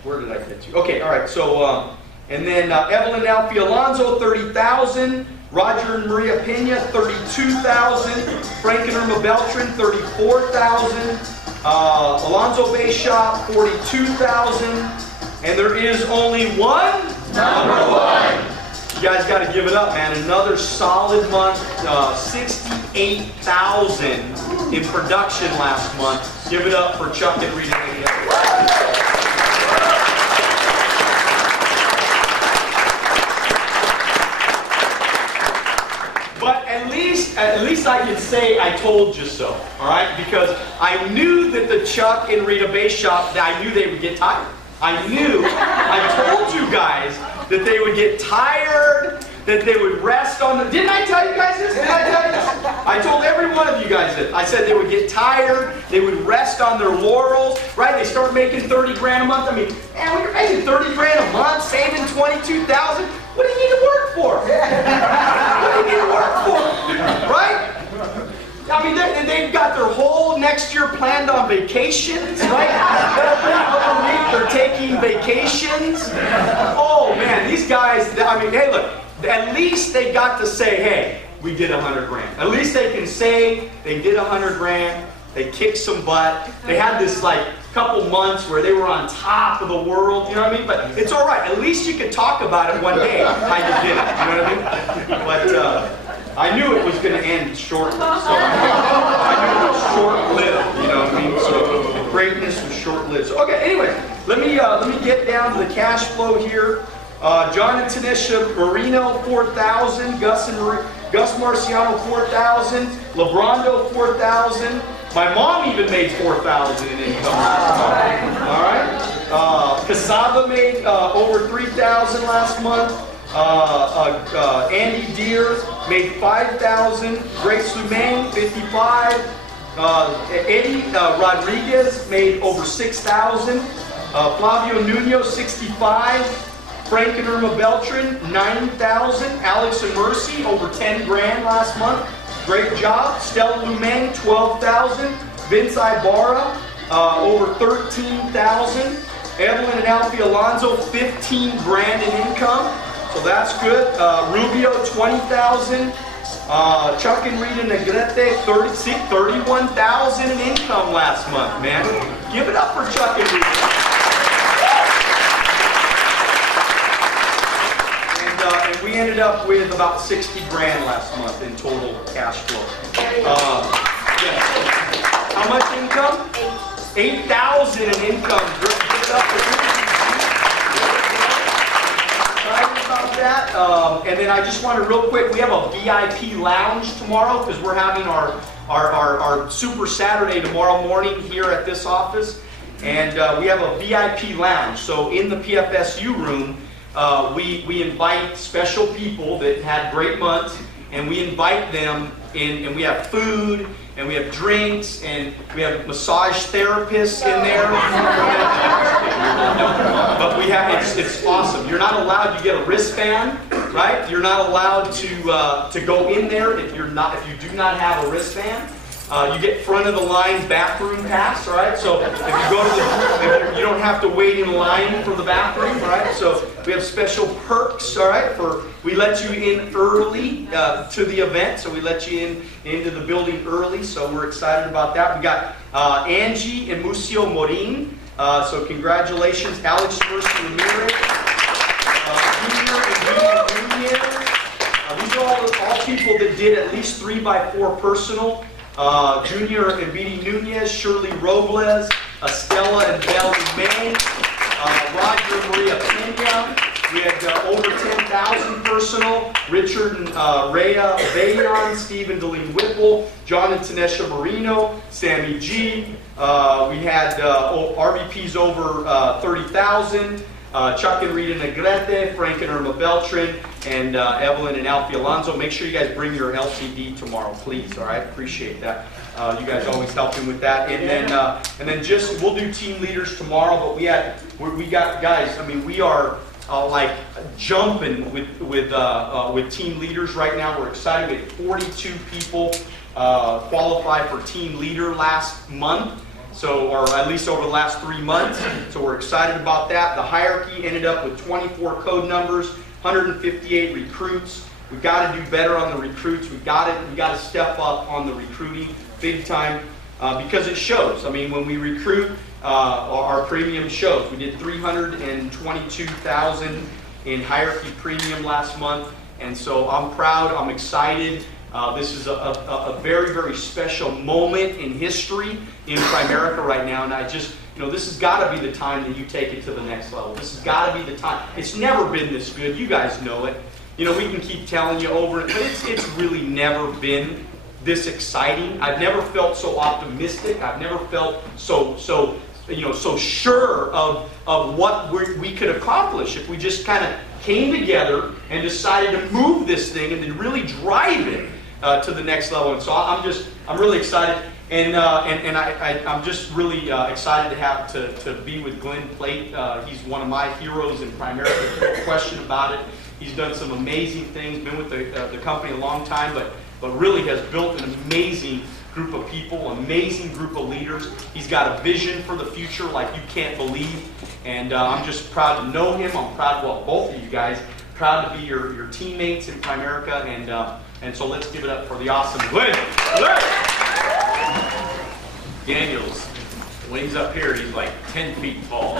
where did I get to? Okay, all right, so, and then Evelyn Alfie Alonzo, 30,000. Roger and Maria Pena, 32,000. Frank and Irma Beltran, 34,000. Alonzo Bay Shop, 42,000. And there is only one. Number one. You guys got to give it up, man. Another solid month. 68,000 in production last month. Give it up for Chuck and Rita. But at least I can say I told you so. All right, because I knew that the Chuck and Rita Bay Shop, I knew they would get tired. I told you guys that they would get tired, that they would rest on the... Didn't I tell you guys this? Didn't I tell you this? I told every one of you guys this. I said they would get tired, they would rest on their laurels, right? They start making 30 grand a month. I mean, man, when you're making 30 grand a month, saving 22,000, what do you need to work for? What do you need to work for? Right? I mean, they've got their whole next year planned on vacations, right? Every other week they're taking vacations. Oh man, these guys, I mean, hey look, at least they got to say, hey, we did 100 grand. At least they can say they did 100 grand, they kicked some butt. They had this like couple months where they were on top of the world, you know what I mean? But it's all right. At least you could talk about it one day, how you did it, you know what I mean? But I knew it was going to end shortly, so I knew it was short-lived, you know what I mean? So the greatness was short-lived. So, okay, anyway, let me get down to the cash flow here. John and Tanisha Marino, 4,000. Gus Marciano, 4,000. Lebrondo, 4,000. My mom even made 4,000 in income last month. All right. Casaba made over 3,000 last month. Andy Deere made 5,000. Grace Lumaine, 55. Eddie Rodriguez made over 6,000. Flavio Nuno, 65. Frank and Irma Beltran, 9,000. Alex and Mercy, over 10 grand last month. Great job. Stella Lumaine, 12,000. Vince Ibarra, over 13,000. Evelyn and Alfie Alonzo, 15 grand in income. So that's good. Rubio, 20,000. Chuck and Rita Negrete, 31,000 in income last month, man. Give it up for Chuck and Rita. And we ended up with about 60 grand last month in total cash flow. Yes. How much income? 8,000 in income. Give it up for excited about that. And then I just wanted real quick, we have a VIP lounge tomorrow because we're having our Super Saturday tomorrow morning here at this office. And we have a VIP lounge. So in the PFSU room, we invite special people that had great months, and we invite them in, and we have food, and we have drinks, and we have massage therapists in there. But we have, it's awesome. You're not allowed to get a wristband, right? You're not allowed to go in there if you do not have a wristband. You get front of the line bathroom pass, right? So if you go to you don't have to wait in line for the bathroom, right? So we have special perks, all right? We let you in early to the event, so we let you into the building early. So we're excited about that. We got Angie and Musio Morin. So congratulations, Alex Mercy Ramirez, Junior and Julia Nunez. These are all people that did at least 3x4 personal. Junior and Bidi Nunez, Shirley Robles, Estella and Belle May, Roger and Maria Pena. We had over 10,000 personal. Richard and Rhea Bayon, Stephen Deline Whipple, John and Tanesha Marino, Sammy G. We had RVPs over 30,000. Chuck and Rita Negrete, Frank and Irma Beltran, and Evelyn and Alfie Alonzo. Make sure you guys bring your LCD tomorrow, please. All right, appreciate that. You guys always helping with that. And then just we'll do team leaders tomorrow. But we got guys. I mean, we are like jumping with team leaders right now. We're excited. We had 42 people qualify for team leader last month. So, or at least over the last 3 months. So we're excited about that. The hierarchy ended up with 24 code numbers, 158 recruits. We've got to do better on the recruits. We got to step up on the recruiting big time because it shows. I mean, when we recruit, our premium shows. We did 322,000 in hierarchy premium last month, and so I'm proud. I'm excited. This is a very, very special moment in history in Primerica right now, and I just, this has got to be the time that you take it to the next level. This has got to be the time. It's never been this good. You guys know it. We can keep telling you over it, but it's really never been this exciting. I've never felt so optimistic. I've never felt so sure of what we could accomplish if we just kind of came together and decided to move this thing and then really drive it to the next level. And so I'm really excited, and I'm just really excited to have to be with Glenn Plate. He's one of my heroes in Primerica, no question about it. He's done some amazing things, been with the company a long time, but really has built an amazing group of people, amazing group of leaders. He's got a vision for the future like you can't believe, and I'm just proud to know him. I'm proud, both of you guys, proud to be your teammates in Primerica, and so let's give it up for the awesome Glenn. Daniels. When he's up here, he's like 10 feet tall.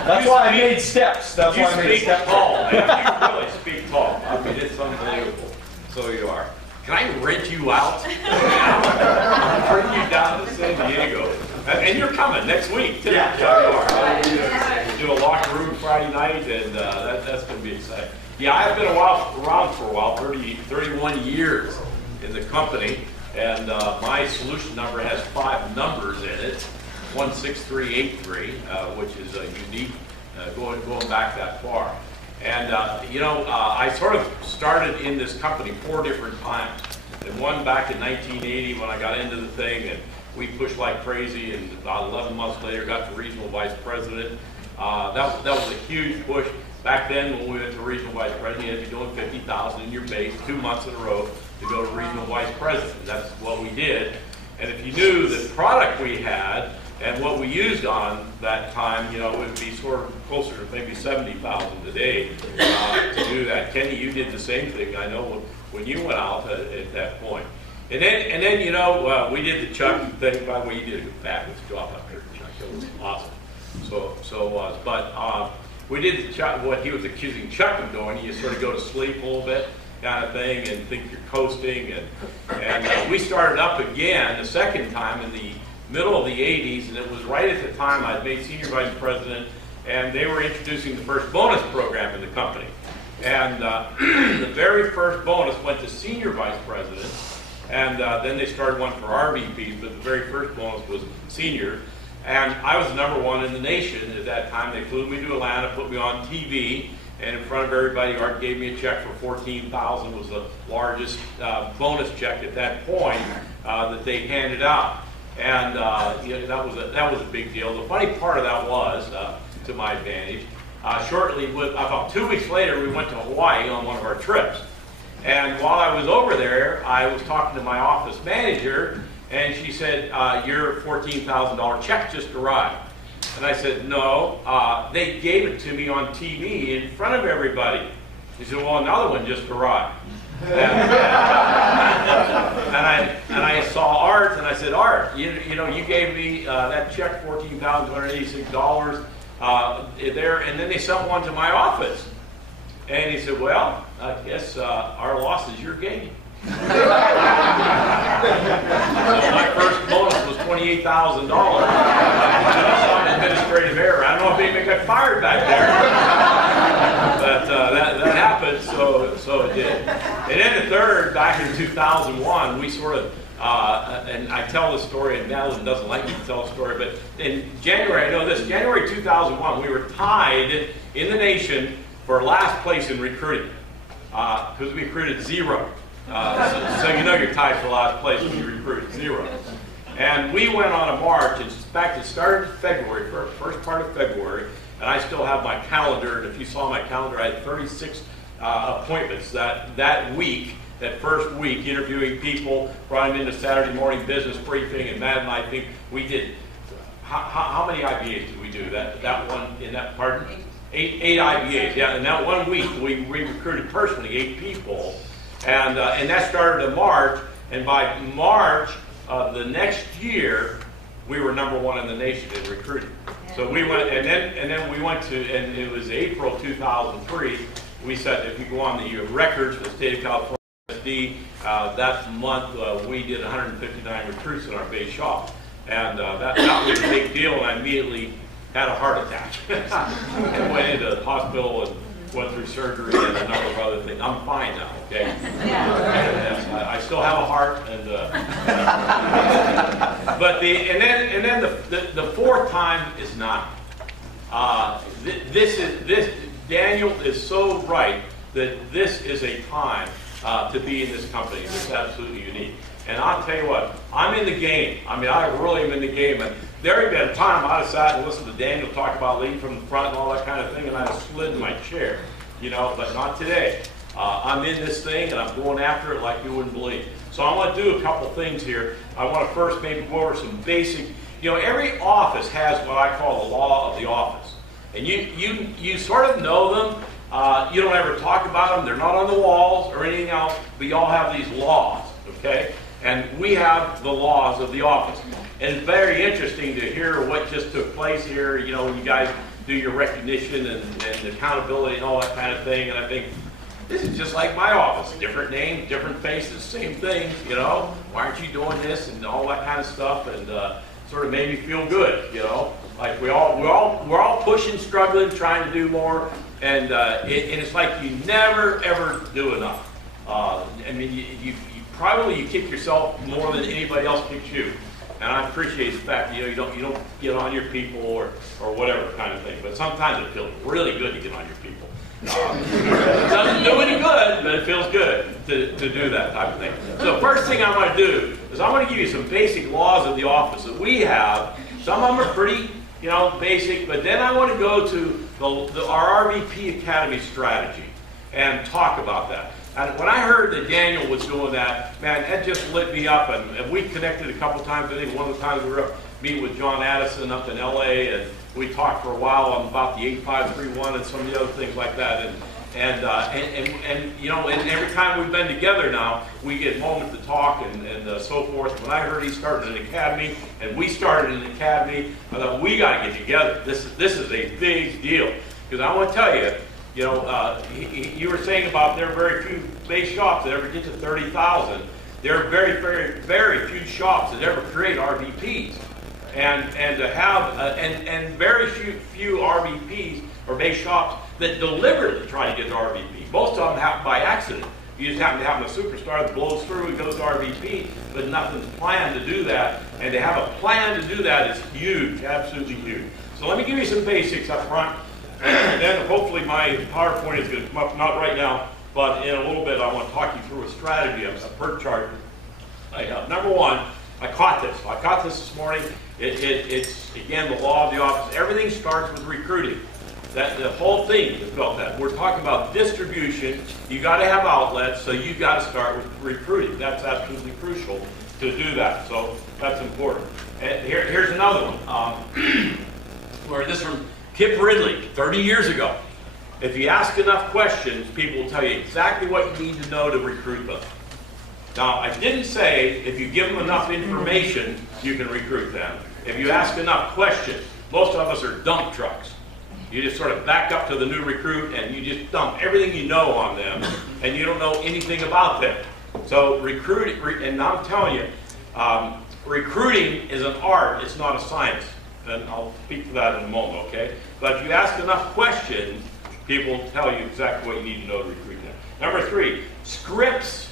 That's why I made steps. That's why I made speak steps. tall, man. You really speak tall. I mean, it's unbelievable. So you are. Can I rent you out? I'll bring you down to San Diego. And you're coming next week, too. Yeah. You are. We'll do a locker room Friday night, and that's going to be exciting. Yeah, I've been around for a while, 31 years in the company, and my solution number has 5 numbers in it, 16383, which is unique, going back that far. And I sort of started in this company 4 different times. And one back in 1980 when I got into the thing, and we pushed like crazy, and about 11 months later got to regional vice president. That was a huge push. Back then when we went to regional vice president, you had to be doing 50,000 in your base 2 months in a row to go to regional vice president. That's what we did. And if you knew the product we had and what we used on that time, it would be sort of closer to maybe 70,000 a day to do that. Kenny, you did the same thing, I know, when you went out at that point. And then we did the Chuck thing. By the way, you did a fabulous job up there, Chuck. It was awesome. But we did the Chuck, what he was accusing Chuck of doing. You sort of go to sleep a little bit, kind of thing, and think you're coasting. And we started up again the second time in the middle of the 80s, and it was right at the time I'd made senior vice president, and they were introducing the first bonus program in the company. And the very first bonus went to senior vice president, and then they started one for RVPs, but the very first bonus was senior. And I was #1 in the nation at that time. They flew me to Atlanta, put me on TV, and in front of everybody, Art gave me a check for $14,000. Was the largest bonus check at that point that they handed out. And that was a big deal. The funny part of that was, to my advantage, about 2 weeks later, we went to Hawaii on one of our trips. And while I was over there, I was talking to my office manager, and she said, your $14,000 check just arrived. And I said, no, they gave it to me on TV in front of everybody. She said, well, another one just arrived. And I saw Art, and I said, Art, you gave me that check, $14,286 there, and then they sent one to my office. And he said, well, I guess our loss is your gain. So my first bonus was $28,000. Some administrative error. I don't know if anybody got fired back there, but that happened. So it did. And then the third, back in 2001, we sort of, and I tell this story, and Madeline doesn't like me to tell the story, but in January, I know this, January 2001, we were tied in the nation for last place in recruiting because we recruited 0. So you're tied for last place when you recruited 0. And we went on a march. In fact, it started in February, first part of February, and I still have my calendar. And if you saw my calendar, I had 36 appointments that week, that first week, interviewing people, brought them into Saturday morning business briefing, and Matt and I think we did, how many IBAs did we do? That one, in that, pardon? 8 IBAs, yeah. In that 1 week, we recruited personally 8 people. And that started in March, and by March of the next year, we were #1 in the nation in recruiting. So we went, and then we went to, and it was April 2003. We said, if you go on the records for the state of California, that month we did 159 recruits in our base shop, and that was a big deal. And I immediately had a heart attack and went into the hospital and went through surgery and a number of other things. I'm fine now, okay? Yeah. I still have a heart, and but the fourth time is not. Daniel is so right that this is a time to be in this company. It's absolutely unique. And I'll tell you what, I'm in the game. I mean, I really am in the game. And there had been a time I'd have sat and listened to Daniel talk about leading from the front and all that kind of thing, and I'd have slid in my chair, but not today. I'm in this thing, and I'm going after it like you wouldn't believe. So I want to do a couple things here. I want to first maybe go over some basic, every office has what I call the law of the office. And you sort of know them. You don't ever talk about them. They're not on the walls or anything else, but you all have these laws, okay? And we have the laws of the office. And it's very interesting to hear what just took place here. You know, you guys do your recognition and accountability and all that kind of thing. And I think, this is just like my office. Different names, different faces, same things, you know. Why aren't you doing this and all that kind of stuff? And sort of made me feel good, you know. Like we're all pushing, struggling, trying to do more. And it's like you never, ever do enough. I mean, you probably kick yourself more than anybody else kicks you. And I appreciate the fact that you don't get on your people or whatever kind of thing. But sometimes it feels really good to get on your people. It doesn't do any good, but it feels good to do that type of thing. So the first thing I want to do is I want to give you some basic laws of the office that we have. Some of them are pretty, you know, basic, but then I want to go to our RVP Academy strategy and talk about that. And when I heard that Daniel was doing that, man, that just lit me up. And we connected a couple times. I think one of the times we were up meeting with John Addison up in LA, and we talked for a while about the 8531 and some of the other things like that. And you know, and every time we've been together now, we get moments to talk and so forth. When I heard he started an academy and we started an academy, I thought we got to get together. This is a big deal, because I want to tell you, you know, you were saying about there are very few base shops that ever get to 30,000. There are very, very, very few shops that ever create RVPs. And to have and very few RVPs or base shops that deliberately try to get to RVP. Most of them happen by accident. You just happen to have a superstar that blows through and goes to RVP, but nothing's planned to do that. And to have a plan to do that is huge, absolutely huge. So let me give you some basics up front. And then hopefully my PowerPoint is going to come up, not right now, but in a little bit I want to talk you through a strategy, a PERT chart. Number one, I caught this morning. It's, again, the law of the office. Everything starts with recruiting. That the whole thing is about that. We're talking about distribution. You got to have outlets, so you got to start with recruiting. That's absolutely crucial to do that. So that's important. And here's another one. Where this from Kip Ridley, 30 years ago. If you ask enough questions, people will tell you exactly what you need to know to recruit them. Now, I didn't say if you give them enough information, you can recruit them. If you ask enough questions, most of us are dump trucks. You just sort of back up to the new recruit and you just dump everything you know on them, and you don't know anything about them. So recruiting, and I'm telling you, recruiting is an art, it's not a science. And I'll speak to that in a moment, okay? But if you ask enough questions, people will tell you exactly what you need to know to recruit them. Number three, scripts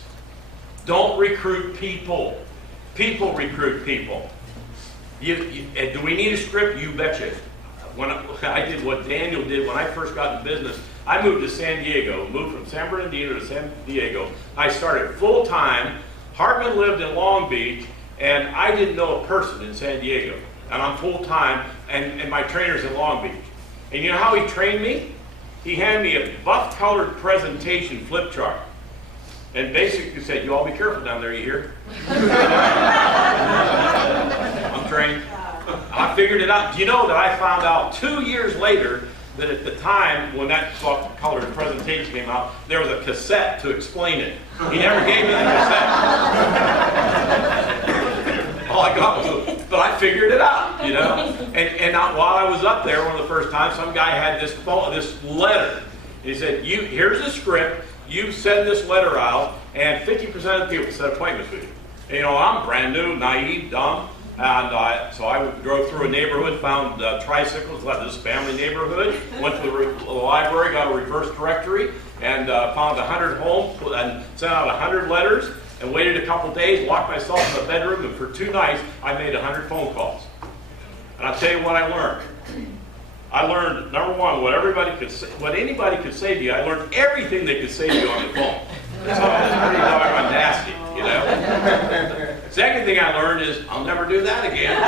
don't recruit people. People recruit people. Do we need a script? You betcha. When I did what Daniel did when I first got in business, I moved to San Diego, moved from San Bernardino to San Diego. I started full-time. Hartman lived in Long Beach, and I didn't know a person in San Diego. And I'm full-time, and my trainer's in Long Beach. And you know how he trained me? He handed me a buff-colored presentation flip chart. And basically said, you all be careful down there, you hear? I'm trained. I figured it out. Do you know that I found out 2 years later that at the time when that buff-colored presentation came out, there was a cassette to explain it. He never gave me the cassette. All I got was, but I figured it out, you know. And while I was up there, one of the first times, some guy had this letter. He said, here's the script. You send this letter out, and 50% of the people set appointments with you. And, you know, I'm brand new, naive, dumb, and so I drove through a neighborhood, found tricycles, this family neighborhood, went to the library, got a reverse directory, and found 100 homes, and sent out 100 letters, and waited a couple days, locked myself in the bedroom, and for 2 nights, I made 100 phone calls. And I'll tell you what I learned. I learned, number one, what anybody could say to you. I learned everything they could say to you on the phone. So it's pretty darn nasty, you know. Second thing I learned is I'll never do that again.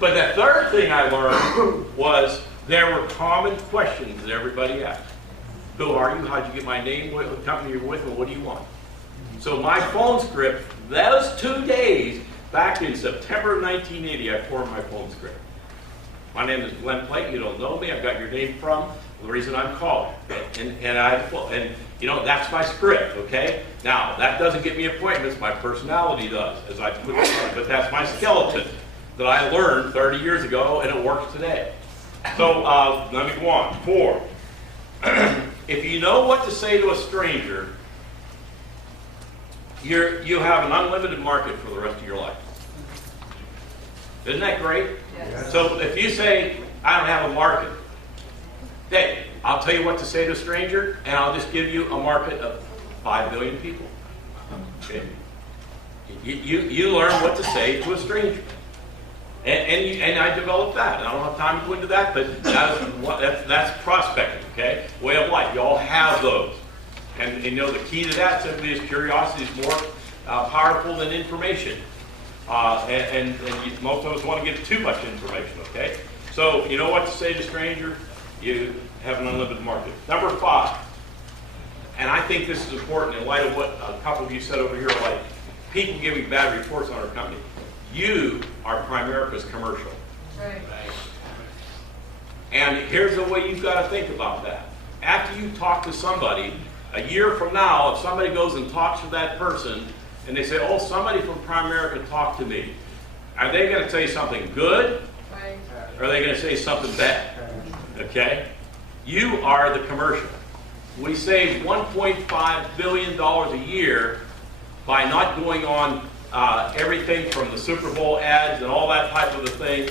But the third thing I learned was there were common questions that everybody asked. Who are you? How'd you get my name? What company you're with? And what do you want? So my phone script, those 2 days, back in September 1980, I formed my phone script. My name is Glenn Plate. You don't know me. I've got your name from The reason I'm calling, and you know, that's my script, okay? Now, that doesn't get me appointments, my personality does, as I put it on, but that's my skeleton that I learned 30 years ago, and it works today. So, let me go on. 4. If you know what to say to a stranger, you have an unlimited market for the rest of your life. Isn't that great? Yes. So if you say, I don't have a market, hey, I'll tell you what to say to a stranger, and I'll just give you a market of 5 billion people. Okay? You learn what to say to a stranger. And I developed that. I don't have time to go into that, but that's prospecting, okay? Way of life. You all have those. And you know, the key to that simply is curiosity is more powerful than information. Most of us want to give too much information, okay? So, you know what to say to strangers? You have an unlimited market. Number 5, and I think this is important in light of what a couple of you said over here, like people giving bad reports on our company. You are Primerica's commercial. Right. And here's the way you've got to think about that. After you talk to somebody, a year from now, if somebody goes and talks to that person, and they say, oh, somebody from Primerica talked to me, are they going to say something good? Right. Or are they going to say something bad? Okay? You are the commercial. We save $1.5 billion a year by not going on everything from the Super Bowl ads and all that type of a thing.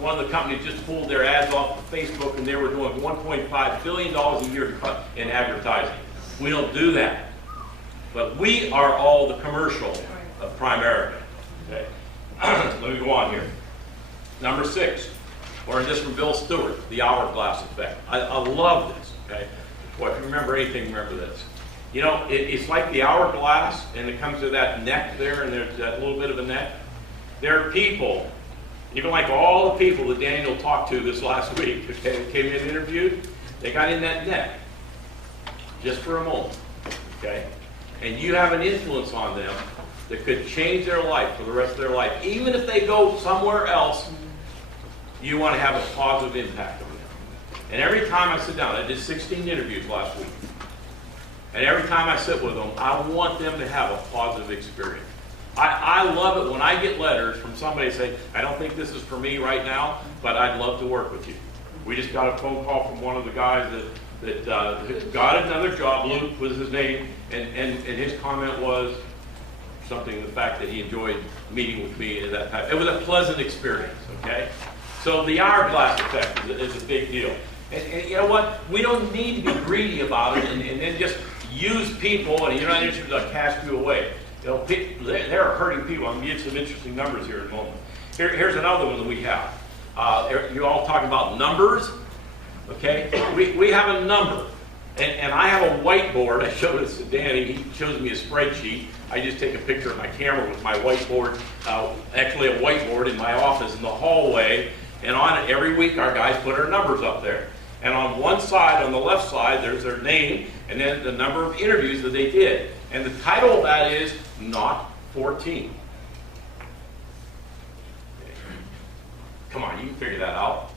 One of the companies just pulled their ads off of Facebook, and they were doing $1.5 billion a year in advertising. We don't do that. But we are all the commercial of Primerica. Okay? Let me go on here. Number 6. Learned this from Bill Stewart, the hourglass effect. I love this. Okay? Boy, if you remember anything, remember this. You know, it's like the hourglass, and it comes to that neck there, and there's that little bit of a neck. There are people, even like all the people that Daniel talked to this last week, okay, came in and interviewed, they got in that neck just for a moment. Okay? And you have an influence on them that could change their life for the rest of their life. Even if they go somewhere else, you want to have a positive impact on them. And every time I sit down, I did 16 interviews last week. And every time I sit with them, I want them to have a positive experience. I love it when I get letters from somebody saying, I don't think this is for me right now, but I'd love to work with you. We just got a phone call from one of the guys that got another job. Luke was his name, and his comment was something, the fact that he enjoyed meeting with me and that type. It was a pleasant experience, okay? So the hourglass effect is a big deal. And you know what? We don't need to be greedy about it and then just use people, and you're not interested to cast you away. You know, there are hurting people. I'm going to give some interesting numbers here in a moment. Here's another one that we have. You're all talking about numbers, okay? We have a number, and I have a whiteboard. I showed this to Danny. He shows me a spreadsheet. I just take a picture of my camera with my whiteboard, actually a whiteboard in my office in the hallway, and on it every week our guys put our numbers up there. And on one side, on the left side, there's their name, and then the number of interviews that they did. And the title of that is Not 14. Come on, you can figure that out.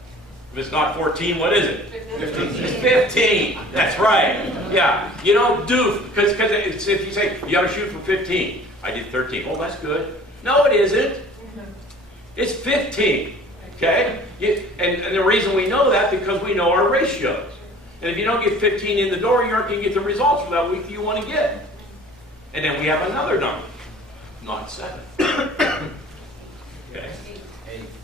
If it's not 14, what is it? 15. It's 15. That's right. Yeah. You don't do, because if you say, you got to shoot for 15. I did 13. Oh, that's good. No, it isn't. It's 15. Okay? And the reason we know that, because we know our ratios. And if you don't get 15 in the door, you aren't going to get the results for that week that you want to get. And then we have another number. Not 7. Okay?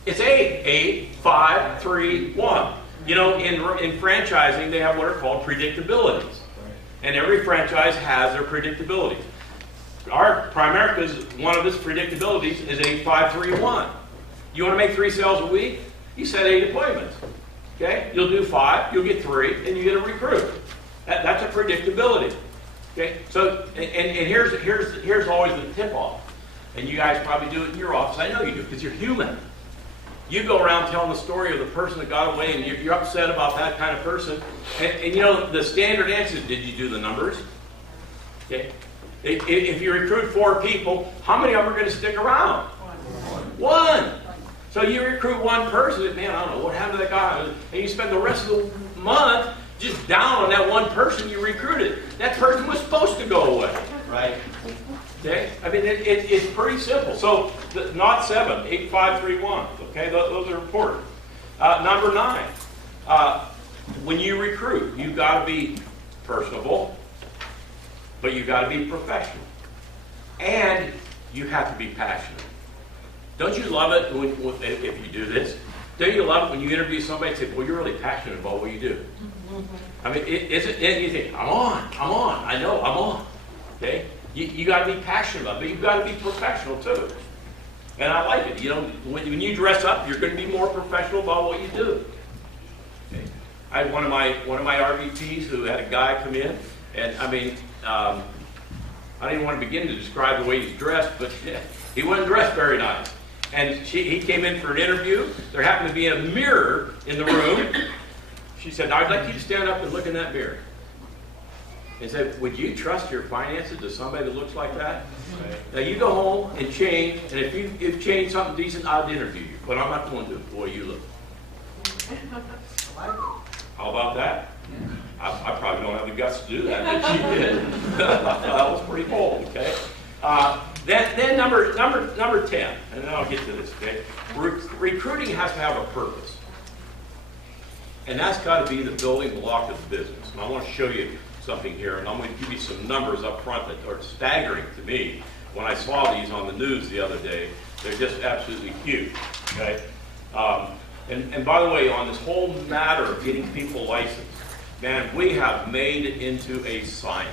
It's 8. 8, 5, 3, 1. You know, in franchising, they have what are called predictabilities. And every franchise has their predictabilities. Our Primerica's, one of its predictabilities is 8, 5, 3, 1. You want to make 3 sales a week? You set 8 appointments. Okay? You'll do 5, you'll get 3, and you get a recruit. That's a predictability. Okay? So, and here's always the tip-off. And you guys probably do it in your office. I know you do, because you're human. You go around telling the story of the person that got away, and you're upset about that kind of person. And you know, the standard answer is, did you do the numbers? Okay? If you recruit 4 people, how many of them are going to stick around? 1. So you recruit 1 person, and man, I don't know what happened to that guy. And you spend the rest of the month just down on that one person you recruited. That person was supposed to go away. Right. Okay? I mean, it's pretty simple. So, not 7, 8, 5, 3, 1. Okay? Those are important. Number 9. When you recruit, you've got to be personable, but you've got to be professional. And you have to be passionate. Don't you love it if you do this? Don't you love it when you interview somebody and say, well, you're really passionate about what you do? I mean, you think, I'm on, I know, I'm on. Okay? You got to be passionate about it, but you've got to be professional too. And I like it. You know, when you dress up, you're going to be more professional about what you do. Okay? I had one of my RVPs who had a guy come in, and I mean, I didn't want to begin to describe the way he's dressed, but he wasn't dressed very nice. And he came in for an interview. There happened to be a mirror in the room. She said, I'd like you to stand up and look in that mirror. And said, would you trust your finances to somebody that looks like that? Right. Now you go home and change, and if you've changed something decent, I'll interview you. But I'm not going to. Boy, you look. How about that? I probably don't have the guts to do that, but she did. That was pretty bold, okay? Then number 10, and then I'll get to this, okay? Recruiting has to have a purpose. And that's got to be the building block of the business. And I want to show you something here, and I'm going to give you some numbers up front that are staggering to me. When I saw these on the news the other day, they're just absolutely huge, okay? And by the way, on this whole matter of getting people licensed, man, we have made it into a science.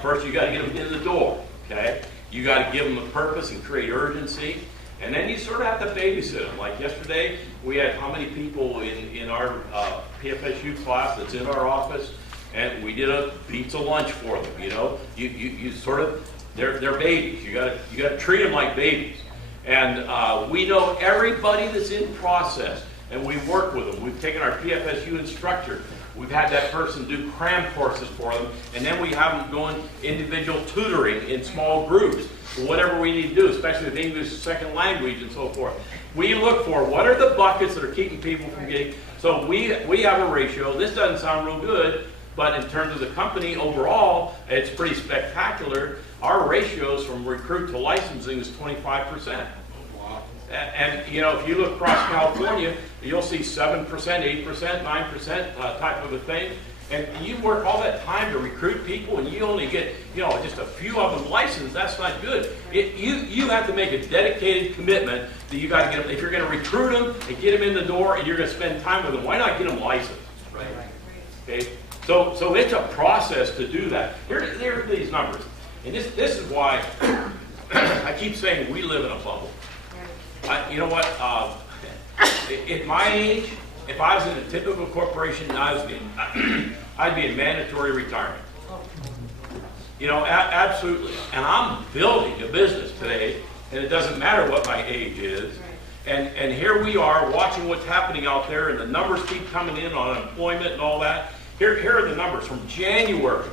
First, you got to get them in the door, okay? You got to give them a purpose and create urgency, and then you sort of have to babysit them. Like yesterday, we had how many people in our PFSU class that's in our office, and we did a pizza lunch for them. You know, you sort of they're babies. You got to treat them like babies. And we know everybody that's in process, and we work with them. We've taken our PFSU instructor. We've had that person do cram courses for them, and then we have them doing individual tutoring in small groups, whatever we need to do, especially with English as a second language and so forth. We look for what are the buckets that are keeping people from getting. So we have a ratio. This doesn't sound real good, but in terms of the company overall, it's pretty spectacular. Our ratios from recruit to licensing is 25%. And you know, if you look across California, you'll see 7%, 8%, 9% type of a thing. And you work all that time to recruit people, and you only get, you know, just a few of them licensed. That's not good. You have to make a dedicated commitment that you got to get them. If you're going to recruit them and get them in the door, and you're going to spend time with them, why not get them licensed? Right? Okay. So it's a process to do that. Here are these numbers, and this is why I keep saying we live in a bubble. You know what? At my age, if I was in a typical corporation, I'd be in mandatory retirement. You know, absolutely. And I'm building a business today, and it doesn't matter what my age is. And here we are watching what's happening out there, and the numbers keep coming in on unemployment and all that. Here are the numbers from January.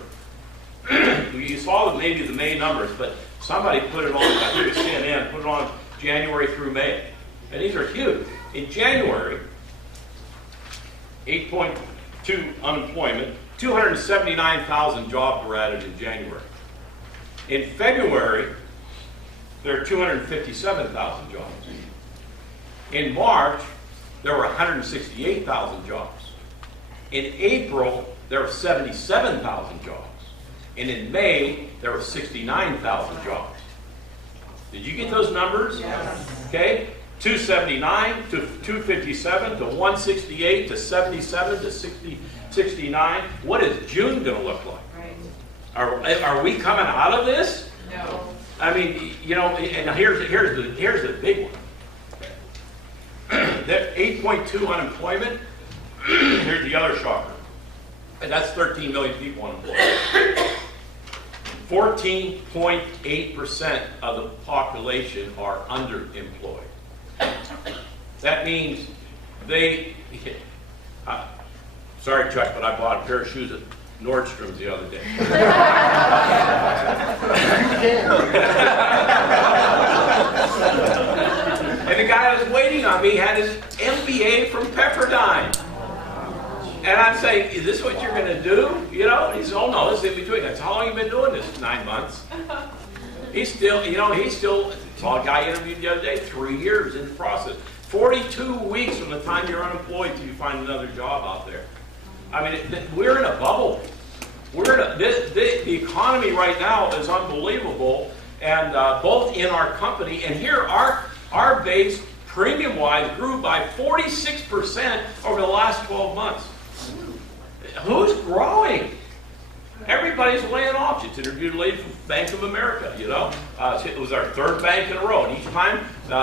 You saw maybe the May numbers, but somebody put it on, I think it was CNN, put it on January through May. And these are huge. In January, 8.2 unemployment, 279,000 jobs were added in January. In February, there are 257,000 jobs. In March, there were 168,000 jobs. In April, there were 77,000 jobs. And in May, there were 69,000 jobs. Did you get those numbers? Yes. Okay. 279 to 257 to 168 to 77 to 69. What is June going to look like? Right. Are we coming out of this? No. I mean, you know, and here's the big one. That 8.2 unemployment. Here's the other shocker. And that's 13 million people unemployed. 14.8% of the population are underemployed. That means they... sorry, Chuck, but I bought a pair of shoes at Nordstrom's the other day. And the guy that was waiting on me had his MBA from Pepperdine. And I'm saying, is this what you're going to do? You know, he said, oh no, this is in between. That's how long you been doing this? 9 months. He's still, saw a guy interviewed the other day, 3 years in the process. 42 weeks from the time you're unemployed till you find another job out there. I mean, we're in a bubble. The economy right now is unbelievable, and both in our company and here, our base premium-wise grew by 46% over the last 12 months. Who's growing? Everybody's laying off. Just interviewed a lady from Bank of America, you know. It was our 3rd bank in a row, and each time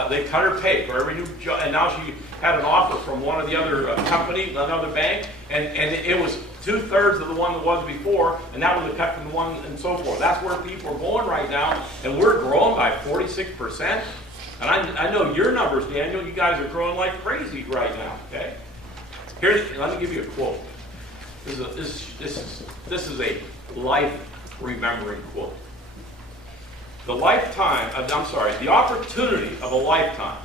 they cut her pay for every new job. And now she had an offer from one of the other companies, another bank, and it was 2/3 of the one that was before, and that was a cut from the one, and so forth. That's where people are going right now, and we're growing by 46%. And I know your numbers, Daniel. You guys are growing like crazy right now. Okay. Let me give you a quote. This is a life-remembering quote. The opportunity of a lifetime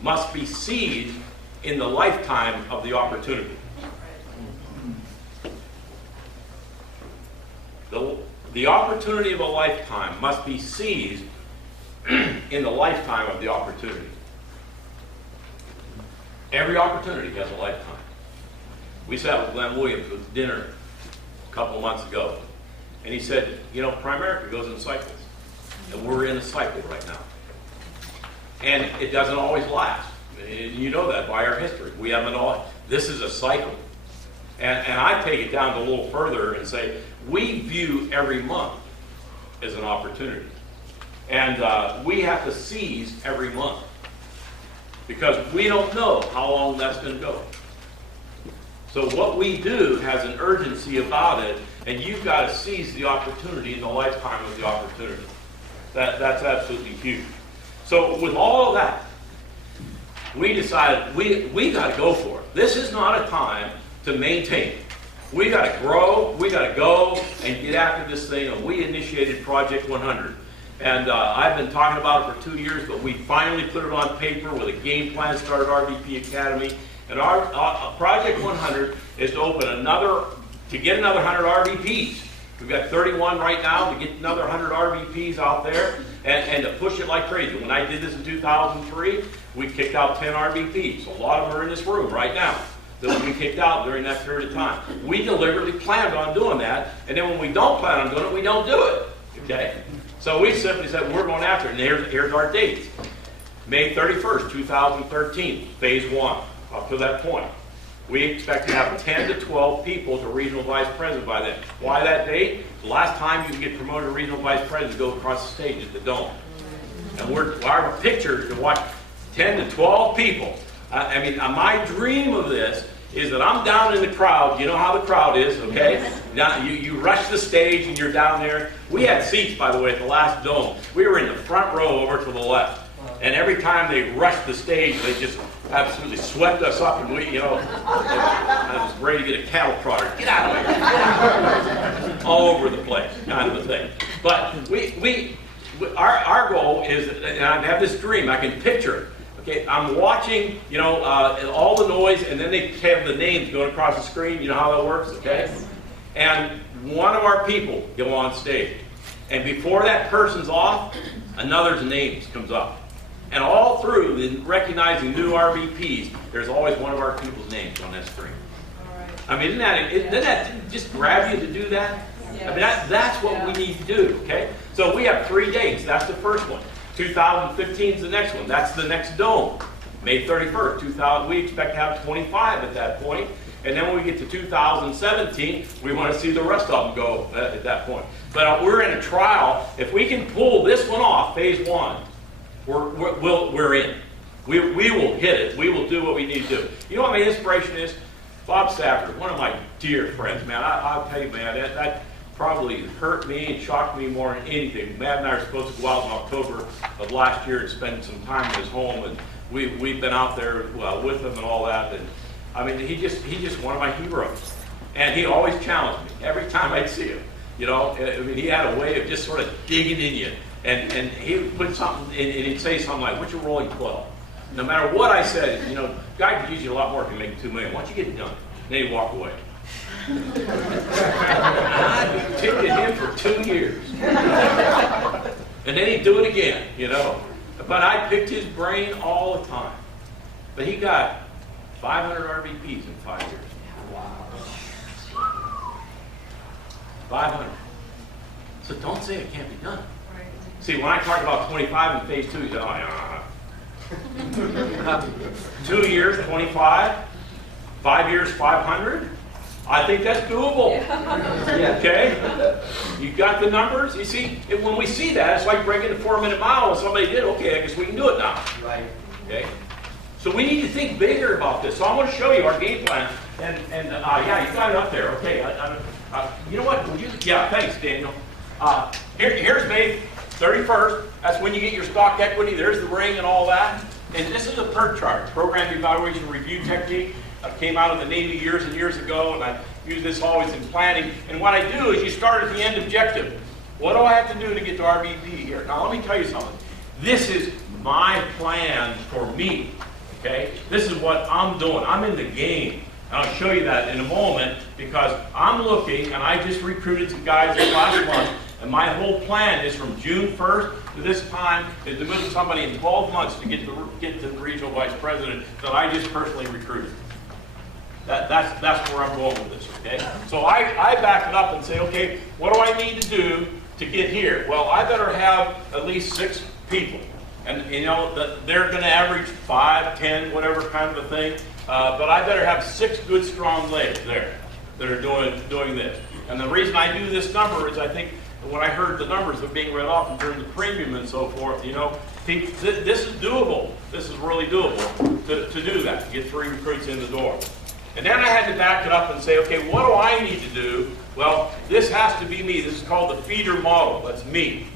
must be seized in the lifetime of the opportunity. The opportunity of a lifetime must be seized in the lifetime of the opportunity. Every opportunity has a lifetime. We sat with Glenn Williams with dinner a couple of months ago, and he said, you know, Primerica goes in cycles, and we're in a cycle right now. And it doesn't always last. And you know that by our history. We haven't all. This is a cycle. And I take it down a little further and say, we view every month as an opportunity. And we have to seize every month, because we don't know how long that's going to go. So what we do has an urgency about it, and you've got to seize the opportunity in the lifetime of the opportunity. That's absolutely huge. So with all of that, we decided we got to go for it. This is not a time to maintain. We got to grow. We got to go and get after this thing. And we initiated Project 100. And I've been talking about it for 2 years, but we finally put it on paper with a game plan, started RVP Academy. And our Project 100 is to get another 100 RVPs. We've got 31 right now, to get another 100 RVPs out there and to push it like crazy. When I did this in 2003, we kicked out 10 RVPs. A lot of them are in this room right now that we kicked out during that period of time. We deliberately planned on doing that, and then when we don't plan on doing it, we don't do it. Okay? So we simply said, we're going after it, and here's our dates. May 31st, 2013, phase 1. Up to that point, we expect to have 10 to 12 people to regional vice president by then. Why that date? The last time you can get promoted to regional vice president, go across the stage at the Dome. And our picture is to watch 10 to 12 people. I mean, my dream of this is that I'm down in the crowd. You know how the crowd is, okay? Now you rush the stage and you're down there. We had seats, by the way, at the last Dome. We were in the front row over to the left. And every time they rushed the stage, they just absolutely swept us up, and I was ready to get a cattle prodder. Get out of here! All over the place, kind of a thing. But our goal is, and I have this dream, I can picture it. Okay, I'm watching, all the noise, and then they have the names going across the screen. You know how that works, okay? Yes. And one of our people go on stage, and before that person's off, another's name comes up. And all through in recognizing new RVPs, there's always one of our people's names on that screen. Right. I mean, doesn't that just grab you to do that? Yes. I mean, that's what we need to do, okay? So we have 3 dates. That's the first one. 2015 is the next one. That's the next Dome. May 31st, we expect to have 25 at that point. And then when we get to 2017, we want to see the rest of them go at that point. But we're in a trial. If we can pull this one off, phase 1, we're in. We will hit it. We will do what we need to do. You know what my inspiration is? Bob Safford, one of my dear friends, man. I'll tell you, man, that probably hurt me and shocked me more than anything. Matt and I are supposed to go out in October of last year and spend some time in his home, and we've been out there with him and all that. And I mean, he's just one of my heroes, and he always challenged me every time I'd see him. I mean, he had a way of just sort of digging in you. And he would put something, and he'd say something like, "What's your rolling 12?" No matter what I said, guy could use you a lot more if you make $2 million. Why don't you get it done? then he'd walk away. I ticketed him for 2 years. And then he'd do it again, you know. But I picked his brain all the time. But he got 500 RVPs in 5 years. Wow. 500. So don't say it can't be done. Right. See, when I talk about 25 in phase 2, you say, oh, yeah. 2 years, 25. 5 years, 500. I think that's doable. Yeah. Okay? You got the numbers? You see, when we see that, it's like breaking the 4-minute mile and somebody did, okay, I guess we can do it now. Right. Okay? So we need to think bigger about this. So I'm going to show you our game plan. And yeah, you got it up there. Okay. You know what? Would you? Yeah, thanks, Daniel. Here's May 31st. That's when you get your stock equity. There's the ring and all that. And this is a PERT chart, Program Evaluation Review Technique. Came out of the Navy years and years ago, and I use this always in planning. And what I do is you start at the end objective. What do I have to do to get to RVP here? Now, let me tell you something. This is my plan for me. Okay? This is what I'm doing. I'm in the game. And I'll show you that in a moment because I'm looking, and I just recruited some guys last month, and my whole plan is from June 1st to this time is to move somebody in 12 months to get to the regional vice president that I just personally recruited. That's where I'm going with this, okay? So I back it up and say, okay, what do I need to do to get here? Well, I better have at least 6 people. And, you know, they're going to average 5, 10, whatever kind of a thing. But I better have 6 good, strong legs there that are doing this. And the reason I do this number is I think when I heard the numbers that are being read off in terms of premium and so forth, you know, this is doable. This is really doable to do that, to get 3 recruits in the door. And then I had to back it up and say, okay, what do I need to do? Well, this has to be me. This is called the feeder model. That's me.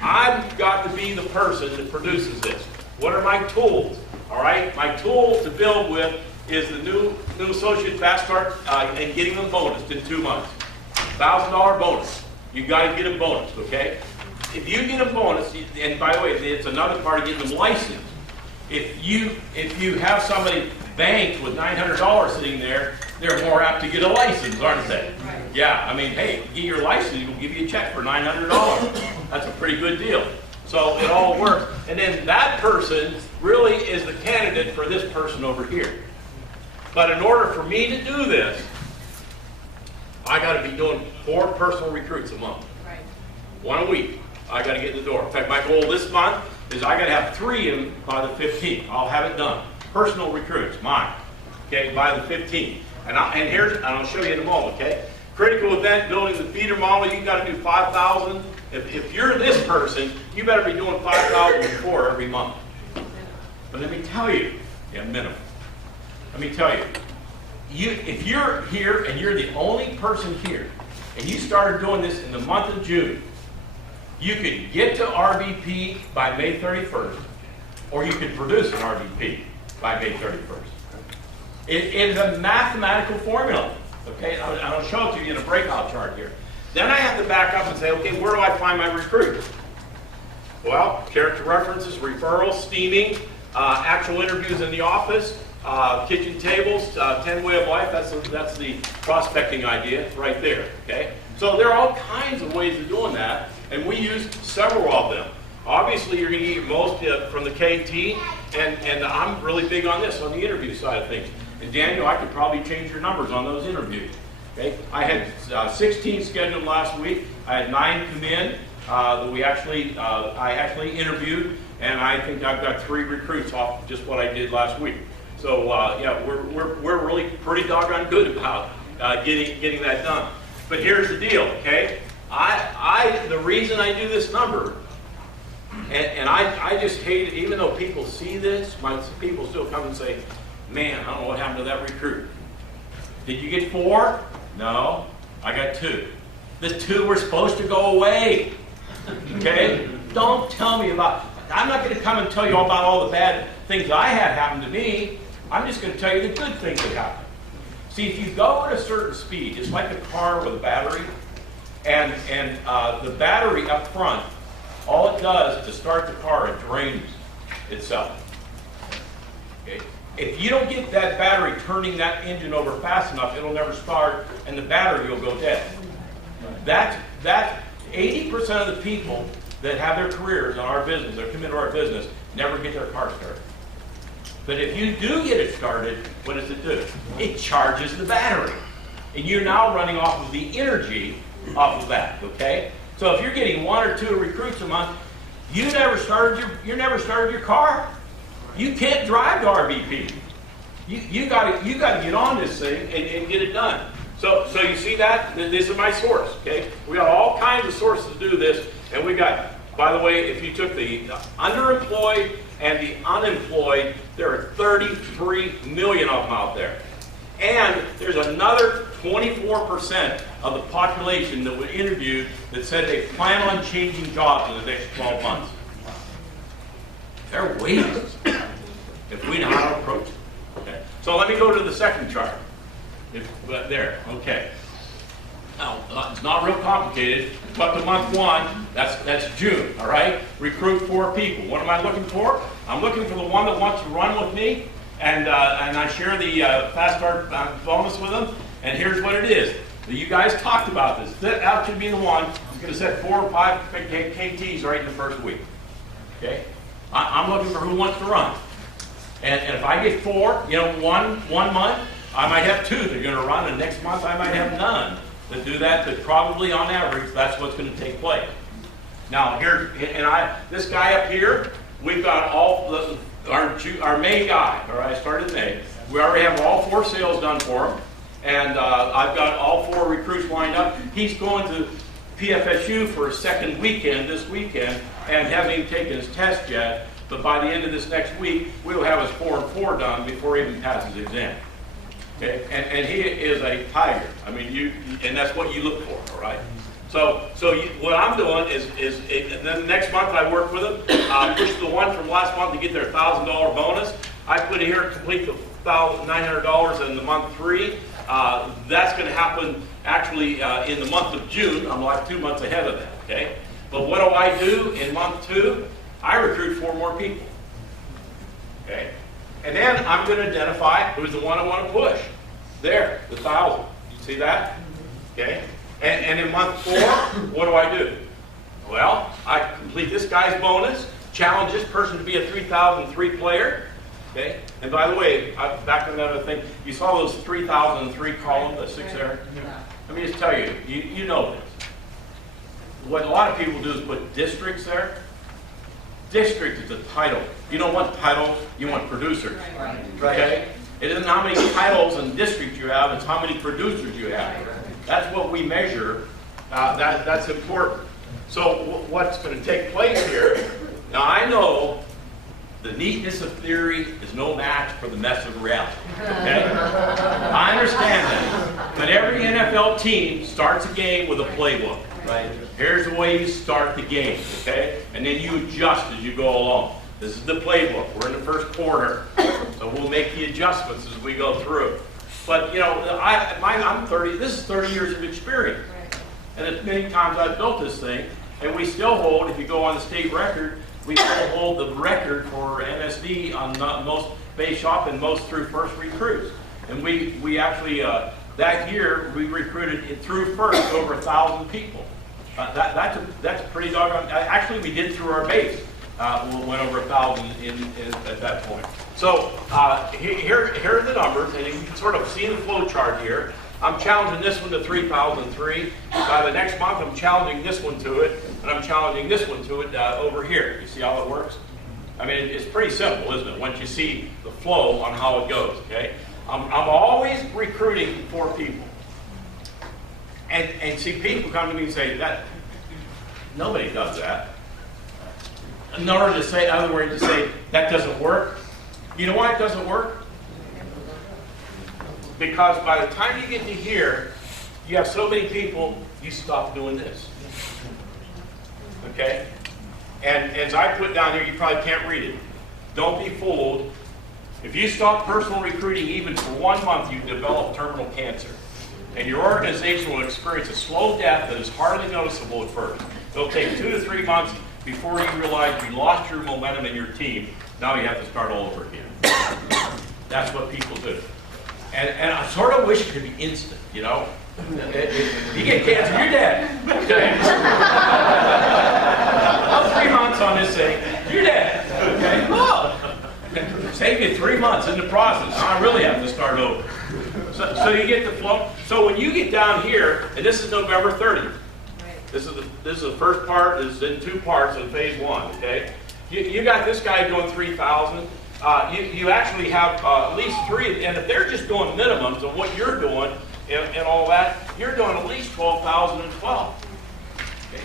I've got to be the person that produces this. What are my tools? All right, my tool to build with is the new associate fast start and getting them bonused in 2 months. $1,000 bonus. You got to get a bonus, okay? If you get a bonus, and by the way, it's another part of getting them licensed. If you have somebody banked with $900 sitting there, they're more apt to get a license, aren't they? Right. Yeah, I mean, hey, get your license, we'll give you a check for $900. That's a pretty good deal. So it all works. And then that person really is the candidate for this person over here. But in order for me to do this, I got to be doing 4 personal recruits a month. Right. 1 a week. I got to get in the door. In fact, my goal this month is I got to have 3 in by the 15th. I'll have it done. Personal recruits, mine. Okay, by the 15th. And I'll show you in a moment. Okay. Critical event, building the feeder model. You got to do 5,000. If you're this person, you better be doing 5,000 before every month. But let me tell you, yeah, minimum. Let me tell you, if you're here and you're the only person here, and you started doing this in the month of June, you could get to RVP by May 31st, or you could produce an RVP by May 31st. It is a mathematical formula. Okay, I'll show it to you in a breakout chart here. Then I have to back up and say, okay, where do I find my recruits? Well, character references, referrals, steaming, actual interviews in the office, kitchen tables, 10 way of life. That's the prospecting idea right there. Okay, so there are all kinds of ways of doing that, and we use several of them. Obviously, you're going to get most from the KT, and I'm really big on this, on the interview side of things. And Daniel, I could probably change your numbers on those interviews. Okay, I had 16 scheduled last week. I had 9 come in that I actually interviewed, and I think I've got 3 recruits off just what I did last week. So yeah, we're really pretty doggone good about getting that done. But here's the deal, okay? The reason I do this number, and I just hate it, even though people see this, people still come and say, man, I don't know what happened to that recruit. Did you get 4? No, I got 2. The 2 were supposed to go away. Okay? Don't tell me about, I'm not going to come and tell you all about all the bad things that I had happen to me. I'm just going to tell you the good things that happened. See, if you go at a certain speed, it's like a car with a battery, and the battery up front, all it does is to start the car, it drains itself. Okay? if you don't get that battery turning that engine over fast enough, it'll never start, and the battery will go dead. That's 80% of the people that have their careers in our business, that come into our business, never get their car started. But if you do get it started, what does it do? It charges the battery. And you're now running off of the energy off of that, okay? So if you're getting 1 or 2 recruits a month, you never started your car. You can't drive to RVP. You got to get on this thing and get it done. So you see that? This is my source, okay? We got all kinds of sources to do this, and we got, by the way, if you took the underemployed and the unemployed, there are 33 million of them out there. And there's another 24% of the population that were interviewed that said they plan on changing jobs in the next 12 months. They're wages if we know how to approach it. Okay. So let me go to the second chart. There, okay. Now, it's not real complicated, but the month 1, that's June, all right? Recruit 4 people. What am I looking for? I'm looking for the one that wants to run with me, and I share the fast start bonus with them. And here's what it is. You guys talked about this. That should be the one who's going to set 4 or 5 KTs right in the first week. Okay? I'm looking for who wants to run. And if I get 4, one month, I might have 2 that are going to run, and next month I might have none that do that. But probably on average, that's what's going to take place. Now this guy up here, we've got all our May guy. All right, I started May. We already have all 4 sales done for him. And I've got all 4 recruits lined up. He's going to PFSU for a second weekend this weekend and hasn't even taken his test yet. But by the end of this next week, we'll have his 4 and 4 done before he even passes the exam. Okay? And he is a tiger. I mean, and that's what you look for, all right? So what I'm doing is and then next month I work with them, push the one from last month to get their $1,000 bonus. I put in here complete the $900 in the month 3. That's going to happen actually in the month of June. I'm like 2 months ahead of that, okay? But what do I do in month 2? I recruit 4 more people, okay? And then I'm going to identify who's the one I want to push. There, the 1,000. You see that? Okay? And in month 4, what do I do? Well, I complete this guy's bonus, challenge this person to be a 3,003 player. Okay? And by the way, back to another thing, you saw those 3,003 columns, the 6 there? Let me just tell you, you know this. What a lot of people do is put districts there. District is a title. You don't want titles, you want producers. Okay? It isn't how many titles and districts you have, it's how many producers you have. That's what we measure. That's important. So what's going to take place here, now I know the neatness of theory is no match for the mess of reality. Okay? I understand that. But every NFL team starts a game with a playbook. Right? Here's the way you start the game. Okay? And then you adjust as you go along. This is the playbook. We're in the first quarter. So we'll make the adjustments as we go through. But, I'm 30. This is 30 years of experience. And as many times I've built this thing, and we still hold, if you go on the state record, we still hold the record for MSD on most base shop and most through first recruits. And we actually, that year, we recruited through first over 1,000 people. That's a pretty doggone, actually we did through our base. We went over 1,000 at that point. So here are the numbers, and you can sort of see the flow chart here. I'm challenging this one to 3,003. By the next month, I'm challenging this one to it, and I'm challenging this one to it over here. You see how it works? I mean, it's pretty simple, isn't it? Once you see the flow on how it goes, okay? I'm always recruiting 4 people. And see, people come to me and say, that nobody does that. In order to say, in other words, to say, that doesn't work. You know why it doesn't work? Because by the time you get to here, you have so many people, you stop doing this. Okay? And as I put down here, you probably can't read it. Don't be fooled. If you stop personal recruiting even for 1 month, you develop terminal cancer. And your organization will experience a slow death that is hardly noticeable at first. It'll take 2 to 3 months before you realize you lost your momentum in your team. Now you have to start all over again. That's what people do. And I sort of wish it could be instant, you know? You get cancer, you're dead. Okay? I'm 3 months on this thing, you're dead. Okay? Oh. Save you 3 months in the process. I really have to start over. So you get the flow. So when you get down here, and this is November 30th. This is the first part. This is in 2 parts in phase 1. Okay, you got this guy doing 3,000. You actually have at least 3, and if they're just doing minimums of what you're doing and all that, you're doing at least 12,000 and 12. Okay?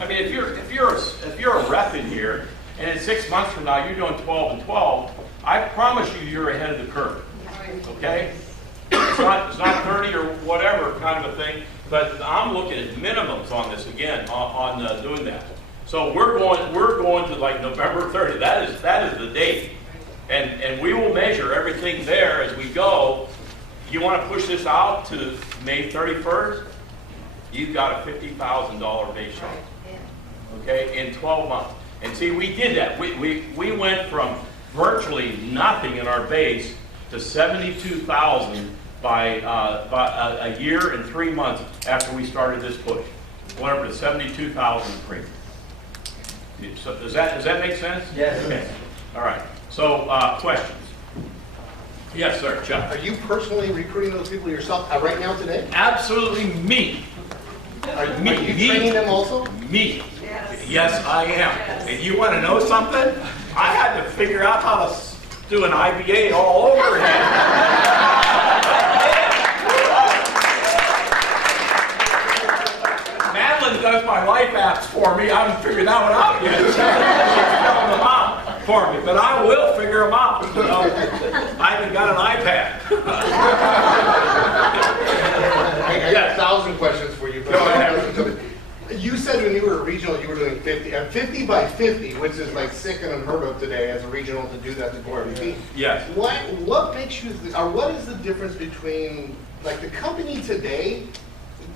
I mean, if you're a rep in here, and in 6 months from now you're doing 12 and 12, I promise you you're ahead of the curve. Okay, it's not 30 or whatever kind of a thing. But I'm looking at minimums on this again, on doing that. So we're going to like November 30th. That is the date, and we will measure everything there as we go. You want to push this out to May 31st? You've got a $50,000 base shot. Okay, in 12 months. And see, we did that. We went from virtually nothing in our base to 72,000. By a year and 3 months after we started this push, went over to 72,000 premium. So does that make sense? Yes. Okay. All right. So questions? Yes, sir. Chuck. Are you personally recruiting those people yourself right now today? Absolutely me. Are you training them also? Me. Yes, I am. And you want to know something? I had to figure out how to do an IBA all over again. Does my life apps for me. I haven't figured that one out yet. She's filling them out for me, but I will figure them out. You know? I even got an iPad. I got 1,000 questions for you. Go ahead. You said when you were a regional, you were doing 50 by 50, which is like sick and unheard of today as a regional to do that to RVP. Yes. What makes you, or what is the difference between like the company today?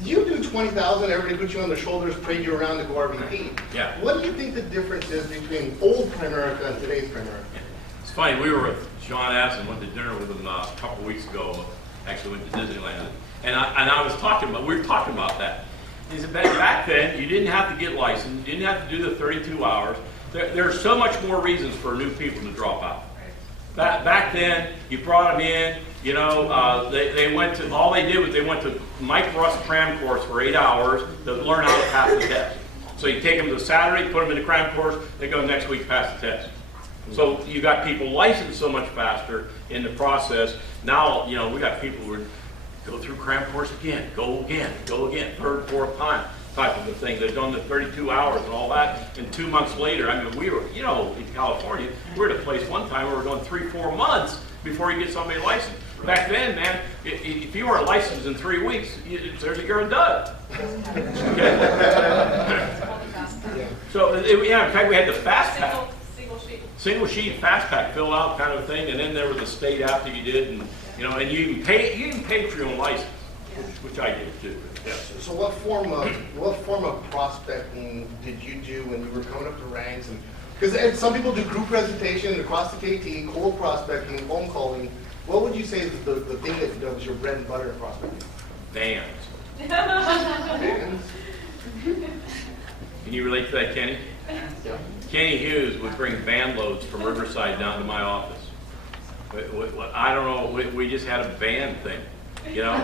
You do 20,000, everybody puts you on their shoulders, parade you around to go RVP. Yeah. What do you think the difference is between old Primerica and today's Primerica? It's funny, we were with John Aston, went to dinner with him a couple weeks ago, actually went to Disneyland, and we were talking about that. He said, back then, you didn't have to get licensed, you didn't have to do the 32 hours. There's so much more reasons for new people to drop out. Back then, you brought them in, you know, they went to, all they did was they went to Mike Russ cram course for 8 hours to learn how to pass the test. So you take them to Saturday, put them in the cram course, they go next week pass the test. So you got people licensed so much faster in the process. Now, you know, we got people who go through cram course again, go again, 3rd, 4th time type of a thing. They've done the 32 hours and all that, and 2 months later, I mean, we were, you know, in California, we were at a place one time where we were going 3-4 months before you get somebody licensed. Back then, man, if you weren't licensed in 3 weeks, you're a dud. Okay? So, yeah, in fact, we had the fast pack. Single sheet fast pack filled out kind of thing, and then there was a state after you did, and you know, and you even paid for your own license, which I did too. Yeah. So what form of prospecting did you do when you were coming up the ranks? And because some people do group presentation across the KT, cold prospecting, phone calling. What would you say is the thing that was your bread and butter in prospecting? Vans. Vans? Can you relate to that, Kenny? Yeah. Kenny Hughes would bring van loads from Riverside down to my office. I don't know, we just had a van thing, you know?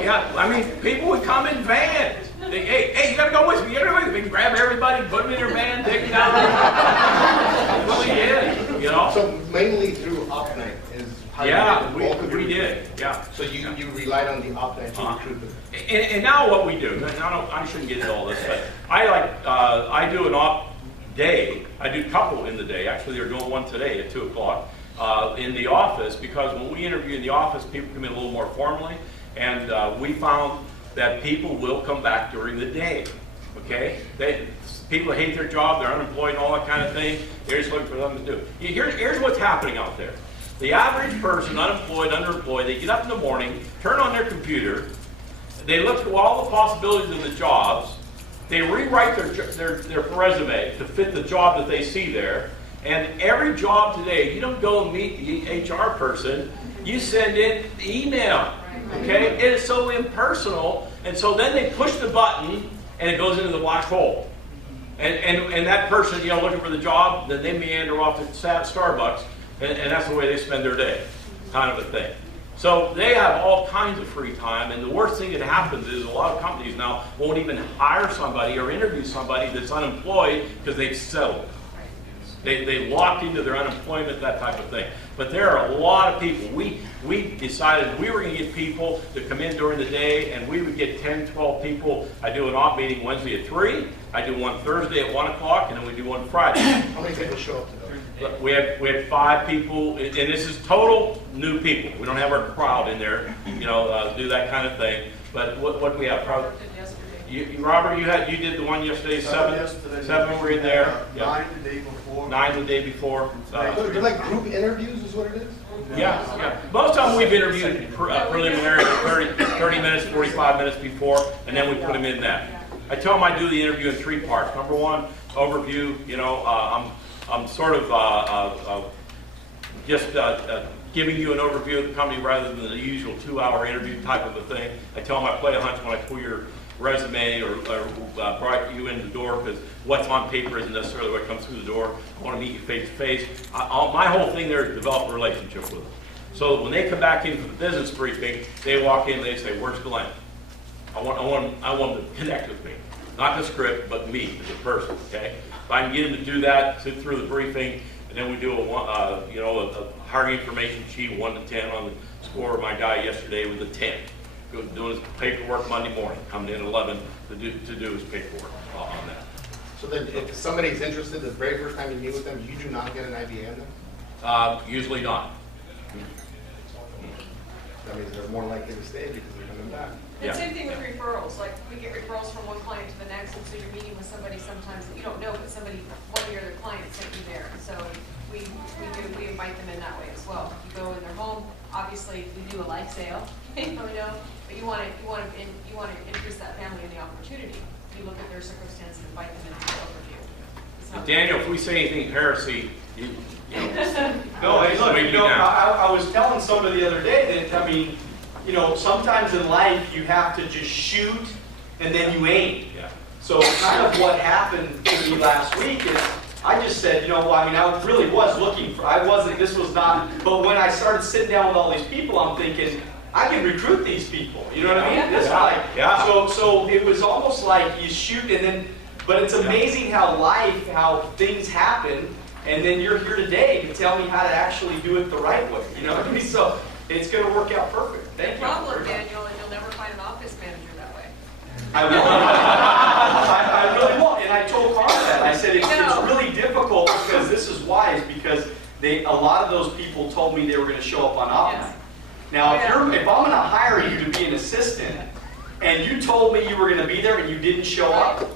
Yeah, I mean, people would come in vans. Hey, you gotta go with me, you gotta go with me. Grab everybody, put them in their van, take them down. That's what we did, you know? So mainly through OpNight is how you did the we did, yeah. So you relied on the OpNight to recruit them. And now what we do, I shouldn't get into all this, but I do an off day. I do a couple in the day. Actually, they're doing one today at 2 o'clock in the office, because when we interview in the office, people come in a little more formally, and we found that people will come back during the day. Okay, people hate their job, they're unemployed, and all that kind of thing. They're just looking for something to do. Here's what's happening out there. The average person, unemployed, underemployed, they get up in the morning, turn on their computer, they look through all the possibilities of the jobs, they rewrite their resume to fit the job that they see there, And every job today, you don't go and meet the HR person, you send in email. Okay? It is so impersonal, and so then they push the button and it goes into the black hole. And that person, you know, looking for the job, then they meander off to Starbucks, and that's the way they spend their day, kind of a thing. So they have all kinds of free time, and the worst thing that happens is a lot of companies now won't even hire somebody or interview somebody that's unemployed because they've settled. They locked into their unemployment, that type of thing. But there are a lot of people. We decided we were going to get people to come in during the day, and we would get 10, 12 people. I do an off meeting Wednesday at 3. I do one Thursday at 1 o'clock, and then we do one Friday. How many people show up today? We had 5 people, and this is total new people. We don't have our crowd in there, you know, do that kind of thing. But what do we have? Probably, Robert, you did the one yesterday. 7 were in there. 9 the day before. 9 the day before. They're like group interviews, is what it is. Yeah. Most of them we've interviewed preliminary 30 minutes, 45 minutes before, and then we put them in that. I tell them I do the interview in 3 parts. Number 1, overview. You know, I'm sort of just giving you an overview of the company rather than the usual 2-hour interview type of a thing. I tell them I play a hunch when I pull your resume or brought you in the door, because what's on paper isn't necessarily what comes through the door. I want to meet you face to face. My whole thing there is to develop a relationship with them. So when they come back in for the business briefing, they walk in and they say, "Where's Glenn? I want them to connect with me. Not the script, but me as a person." Okay? If I can get them to do that through the briefing, and then we do a hiring information sheet, 1 to 10 on the score of my guy yesterday with a 10. Doing his paperwork Monday morning, coming in at 11 to do his paperwork on that. So then if somebody's interested the very first time you meet with them, you do not get an idea in them? Usually not. That means they're more likely to stay because they're coming back. And same thing with referrals. Like, we get referrals from one client to the next, and so you're meeting with somebody sometimes that you don't know, but somebody, one of your other clients sent you there. So we invite them in that way as well. You go in their home. Obviously, we do a life sale, but you want to interest that family in the opportunity. You look at their circumstances and invite them into the overview. Daniel, if we say anything heresy, you know. No, hey, look, I was telling somebody the other day that, I mean, you know, sometimes in life you have to just shoot and then you aim. Yeah. So kind of what happened to me last week is I just said, you know, I mean, I really was looking for, this was not, but when I started sitting down with all these people, I'm thinking, I can recruit these people. You know what I mean? So it was almost like you shoot and then, but it's amazing how things happen, and then you're here today to tell me how to actually do it the right way. You know what I mean? So it's going to work out perfect. Thank you. Problem, Daniel, and you'll never find an office manager that way. I will. I really won't. And I told Carl that. I said it's really difficult because this is why. Is because a lot of those people told me they were going to show up on off night. Now, if I'm going to hire you to be an assistant, and you told me you were going to be there and you didn't show up,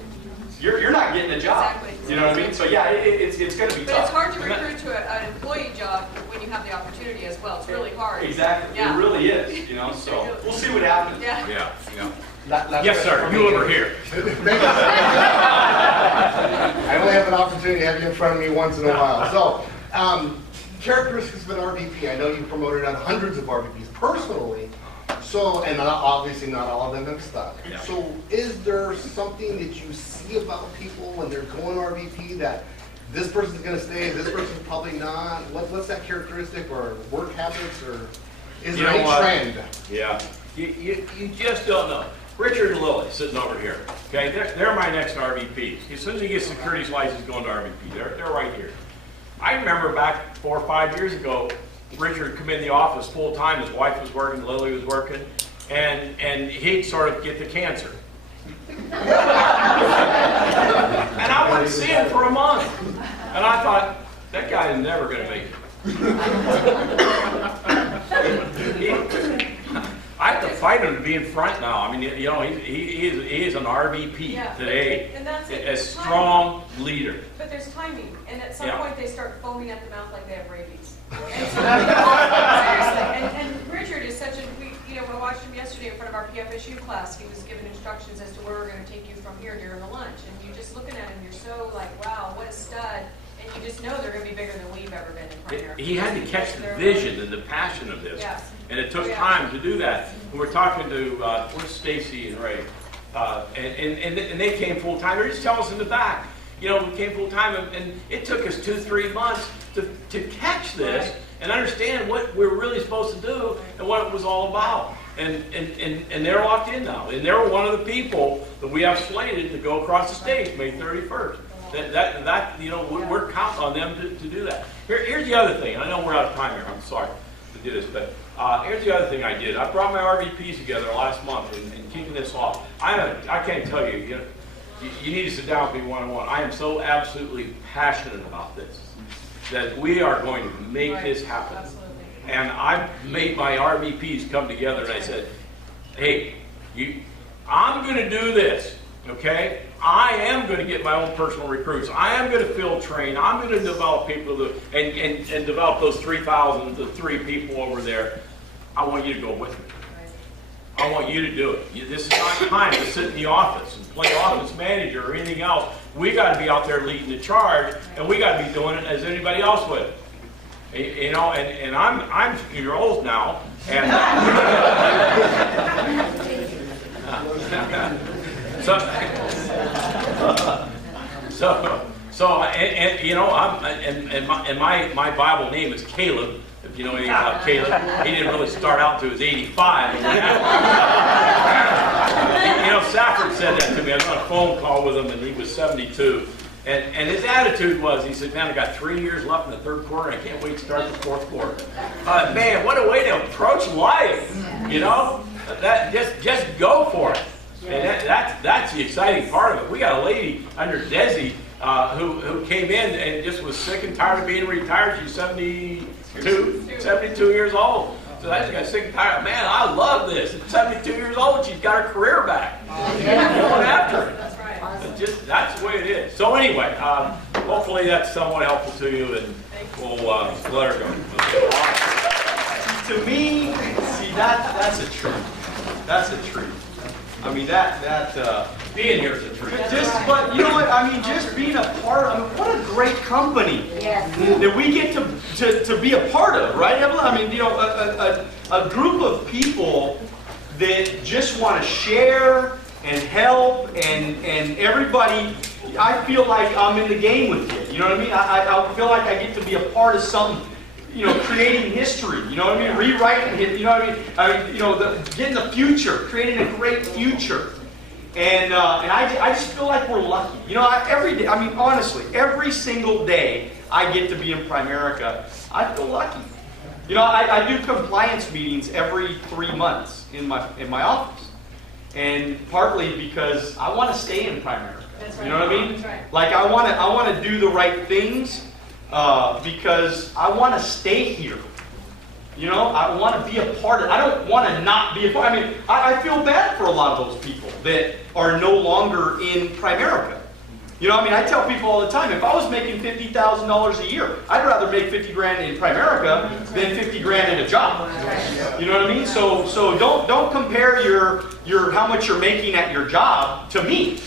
you're not getting a job. Exactly. You know what I mean? So yeah, it's going to be But tough. it's hard to recruit to an employee job when you have the opportunity as well. It's really hard. Exactly. Yeah. It really is. You know. So we'll see what happens. Yeah. Yes, sir. You over here. I only have an opportunity to have you in front of me once in a while. So, characteristics of an RVP. I know you promoted on hundreds of RVPs personally. So, and obviously not all of them have stuck. Yeah. So, is there something that you see about people when they're going RVP that this person's going to stay, this person's probably not? What's that characteristic, or work habits, or is there any trend? Yeah, you just don't know. Richard and Lily sitting over here. Okay, they're my next RVPs. As soon as he gets securities license going to RVP, they're right here. I remember back 4 or 5 years ago, Richard would come in the office full time. His wife was working, Lily was working, and he'd sort of get the cancer. And I wouldn't see him for a month. And I thought, that guy is never going to make it. I have to fight him to be in front now. I mean, you know, he is an RVP today, And that's it. a strong leader. But there's timing, and at some point they start foaming at the mouth like they have rabies. And so, seriously, and Richard is such a, when I watched him yesterday in front of our PFSU class, he was given instructions as to where we're going to take you from here during the lunch, and you're just looking at him, you're so like, wow, what a stud. And you just know they're going to be bigger than we've ever been in primary. He had to catch the vision and the passion of this. Yes. And it took time to do that. And we're talking to, where's Stacy and Ray? And they came full time. They're just telling us in the back. You know, we came full time, and it took us 2-3 months to catch this and understand what we're really supposed to do and what it was all about. And they're locked in now. And they're one of the people that we have slated to go across the stage May 31st. That you know, we're counting on them to do that. Here's the other thing. I know we're out of time here. I'm sorry to do this, but here's the other thing I did. I brought my RVPs together last month and kicking this off. I can't tell you, you know, you need to sit down with me one-on-one. I am so absolutely passionate about this that we are going to make this happen. Absolutely. And I made my RVPs come together and I said, hey, I'm going to do this, okay? I am going to get my own personal recruits. I am going to field train. I'm going to develop people and develop those 3,000 to 3 people over there. I want you to go with me. I want you to do it. This is not time to sit in the office and play office manager or anything else. We got to be out there leading the charge, and we got to be doing it as anybody else would. You know, and I'm 50 years old now, and so you know, my Bible name is Caleb. If you know anything about Caleb, he didn't really start out until he was 85. You know, Safford said that to me. I was on a phone call with him, and he was 72. And his attitude was, he said, man, I got 3 years left in the third quarter, and I can't wait to start the fourth quarter. Man, what a way to approach life, you know? That just go for it. And that's the exciting part of it. We got a lady under Desi who came in and just was sick and tired of being retired. She's 72 years old. So I just got sick and tired. Man, I love this. At 72 years old, she's got her career back. Going after it. That's right. That's the way it is. So anyway, hopefully that's somewhat helpful to you, and we'll let her go. To me, see, that's a treat. That's a treat. I mean, being here is a treat. But you know what? I mean, just being a part of, what a great company that we get to be a part of, right, Evelyn? I mean, you know, a group of people that just want to share and help, and everybody. I feel like I'm in the game with you. You know what I mean? I feel like I get to be a part of something. You know, creating history, you know what I mean? Rewriting it, you know what I mean? You know, getting the future, creating a great future. And I just feel like we're lucky. You know, every day, I mean, honestly, every single day I get to be in Primerica, I feel lucky. You know, I do compliance meetings every 3 months in my office. And partly because I want to stay in Primerica. That's right. You know what I mean? That's right. Like, I want to do the right things. Because I want to stay here. You know, I want to be a part of it. I don't want to not be a part. I mean, I feel bad for a lot of those people that are no longer in Primerica. You know, I mean, I tell people all the time, if I was making $50,000 a year, I'd rather make 50 grand in Primerica than 50 grand in a job. You know what I mean? So don't compare your how much you're making at your job to me,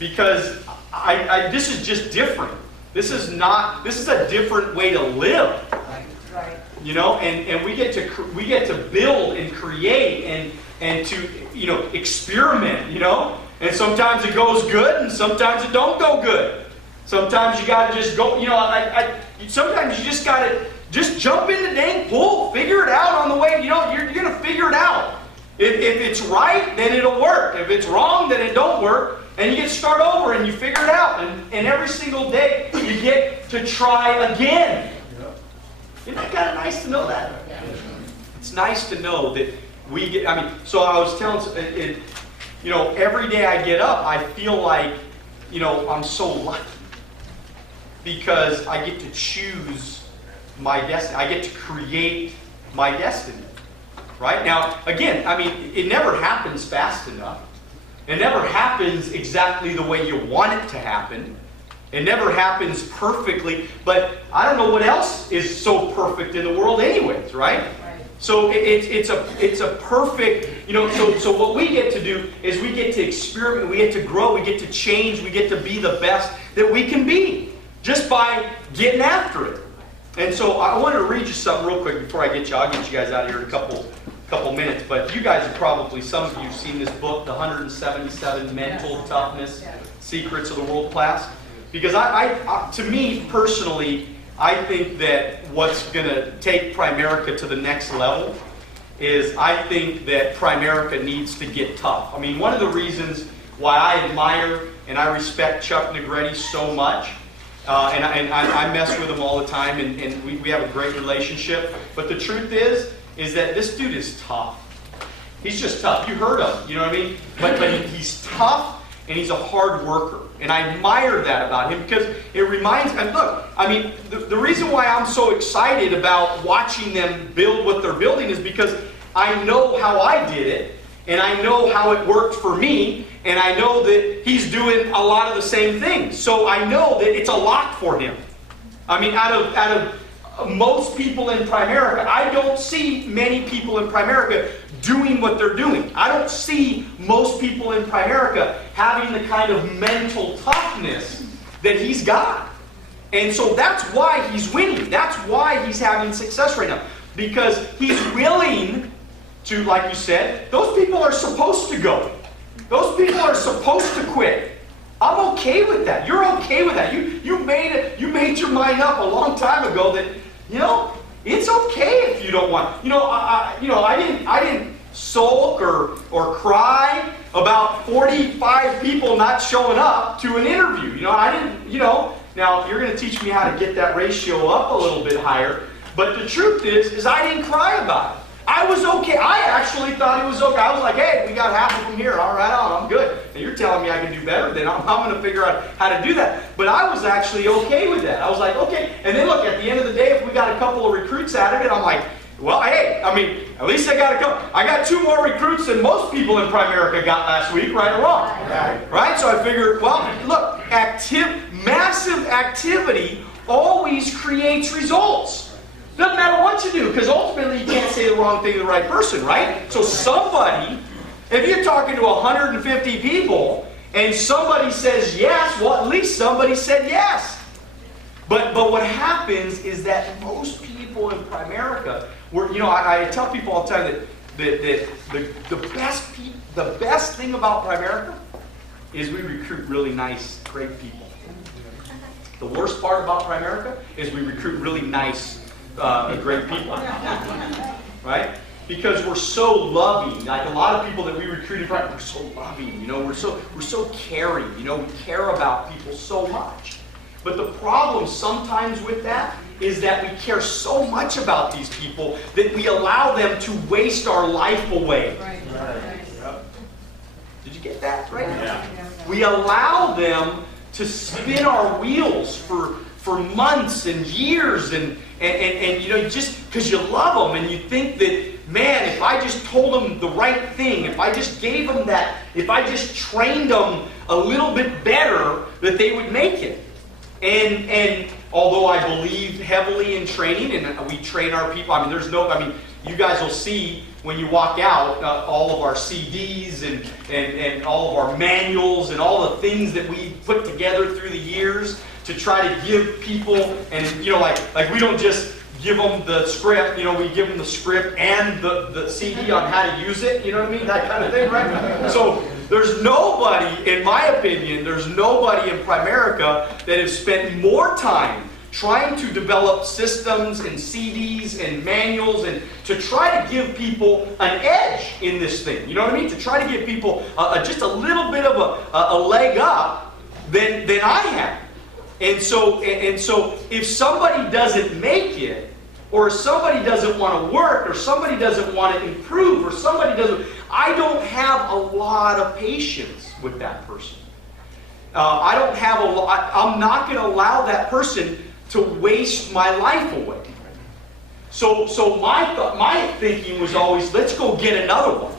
because this is just different. This is a different way to live. Right. You know, and we get to build and create and to, you know, experiment, you know? And sometimes it goes good and sometimes it don't go good. Sometimes you got to just go, you know, sometimes you just got to just jump in the dang pool, figure it out on the way. You know, you're going to figure it out. If it's right, then it'll work. If it's wrong, then it don't work. And you get to start over and you figure it out. And every single day you get to try again. Isn't that kind of nice to know that? It's nice to know that we get, I mean, so I was telling, you know, every day I get up, I feel like, you know, I'm so lucky. Because I get to choose my destiny. I get to create my destiny. Right? Now, again, I mean, it never happens fast enough. It never happens exactly the way you want it to happen. It never happens perfectly. But I don't know what else is so perfect in the world anyways, right? So it's a perfect, you know, so what we get to do is we get to experiment, we get to grow, we get to change, we get to be the best that we can be. just by getting after it. And so I wanted to read you something real quick before I get you. I'll get you guys out of here in a couple minutes. But you guys have probably, some of you have seen this book, The 177 Mental Toughness Secrets of the World Class. Because to me personally, I think that what's going to take Primerica to the next level is I think that Primerica needs to get tough. I mean, one of the reasons why I admire and I respect Chuck Negretti so much, and I mess with him all the time, and we have a great relationship. But the truth is that this dude is tough. He's just tough. You heard of him, you know what I mean? But he's tough, and he's a hard worker. And I admire that about him because it reminds me, and look, I mean, the reason why I'm so excited about watching them build what they're building is because I know how I did it, and I know how it worked for me, and I know that he's doing a lot of the same things. So I know that it's a lock for him. I mean, out of most people in Primerica, I don't see many people in Primerica doing what they're doing. I don't see most people in Primerica having the kind of mental toughness that he's got. And so that's why he's winning. That's why he's having success right now. Because he's willing to, like you said, those people are supposed to go. Those people are supposed to quit. I'm okay with that. You're okay with that. You made your mind up a long time ago that, you know, it's okay if you don't want. I didn't sulk or cry about 45 people not showing up to an interview. Now you're going to teach me how to get that ratio up a little bit higher. But the truth is I didn't cry about it. I was okay. I actually thought it was okay. I was like, hey, we got half of them here. All right, I'm good. And you're telling me I can do better, then I'm going to figure out how to do that. But I was actually okay with that. I was like, okay. And then look, at the end of the day, if we got a couple of recruits out of it, I'm like, well, hey, I mean, at least I got a couple. I got 2 more recruits than most people in Primerica got last week, right or wrong. Right? So I figured, well, look, massive activity always creates results. Doesn't matter what you do, because ultimately you can't say the wrong thing to the right person, right? So somebody, if you're talking to 150 people, and somebody says yes, well, at least somebody said yes. But what happens is that most people in Primerica, I tell people all the time that the best thing about Primerica is we recruit really nice, great people. The worst part about Primerica is we recruit really nice, great people, right? Because we're so loving. Like a lot of people that we recruited, we're so loving. We're so caring. We care about people so much. But the problem sometimes with that is that we care so much about these people that we allow them to waste our life away. Right. Did you get that? Right? Yeah. We allow them to spin our wheels for months and years and just because you love them and you think that, man, if I just told them the right thing, if I just gave them that, if I just trained them a little bit better, that they would make it. And although I believe heavily in training, and we train our people, you guys will see when you walk out all of our CDs and all of our manuals and all the things that we put together through the years to try to give people, and like we don't just give them the script, we give them the script and the CD on how to use it, that kind of thing, right? So there's nobody, in my opinion, there's nobody in Primerica that has spent more time trying to develop systems and CDs and manuals and to try to give people an edge in this thing, to try to give people just a little bit of a leg up than I have. And so if somebody doesn't make it, or somebody doesn't want to work, or somebody doesn't want to improve, or somebody doesn't, I don't have a lot of patience with that person. I'm not going to allow that person to waste my life away. So my thinking was always, let's go get another one.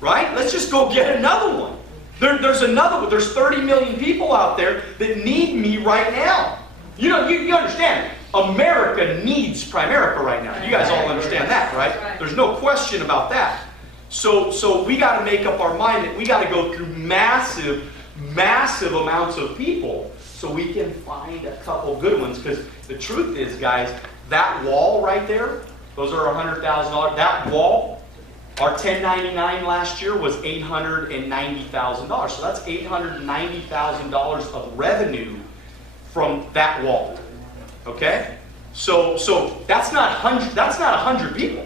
Right? Let's just go get another one. There's another one. There's 30 million people out there that need me right now. You understand. America needs Primerica right now. You guys all understand that, right? There's no question about that. So we got to make up our mind that we got to go through massive amounts of people so we can find a couple good ones. Because the truth is, guys, that wall right there, those are $100,000. That wall, our 1099 last year was $890,000. So that's $890,000 of revenue from that wall. Okay? So that's not 100 people.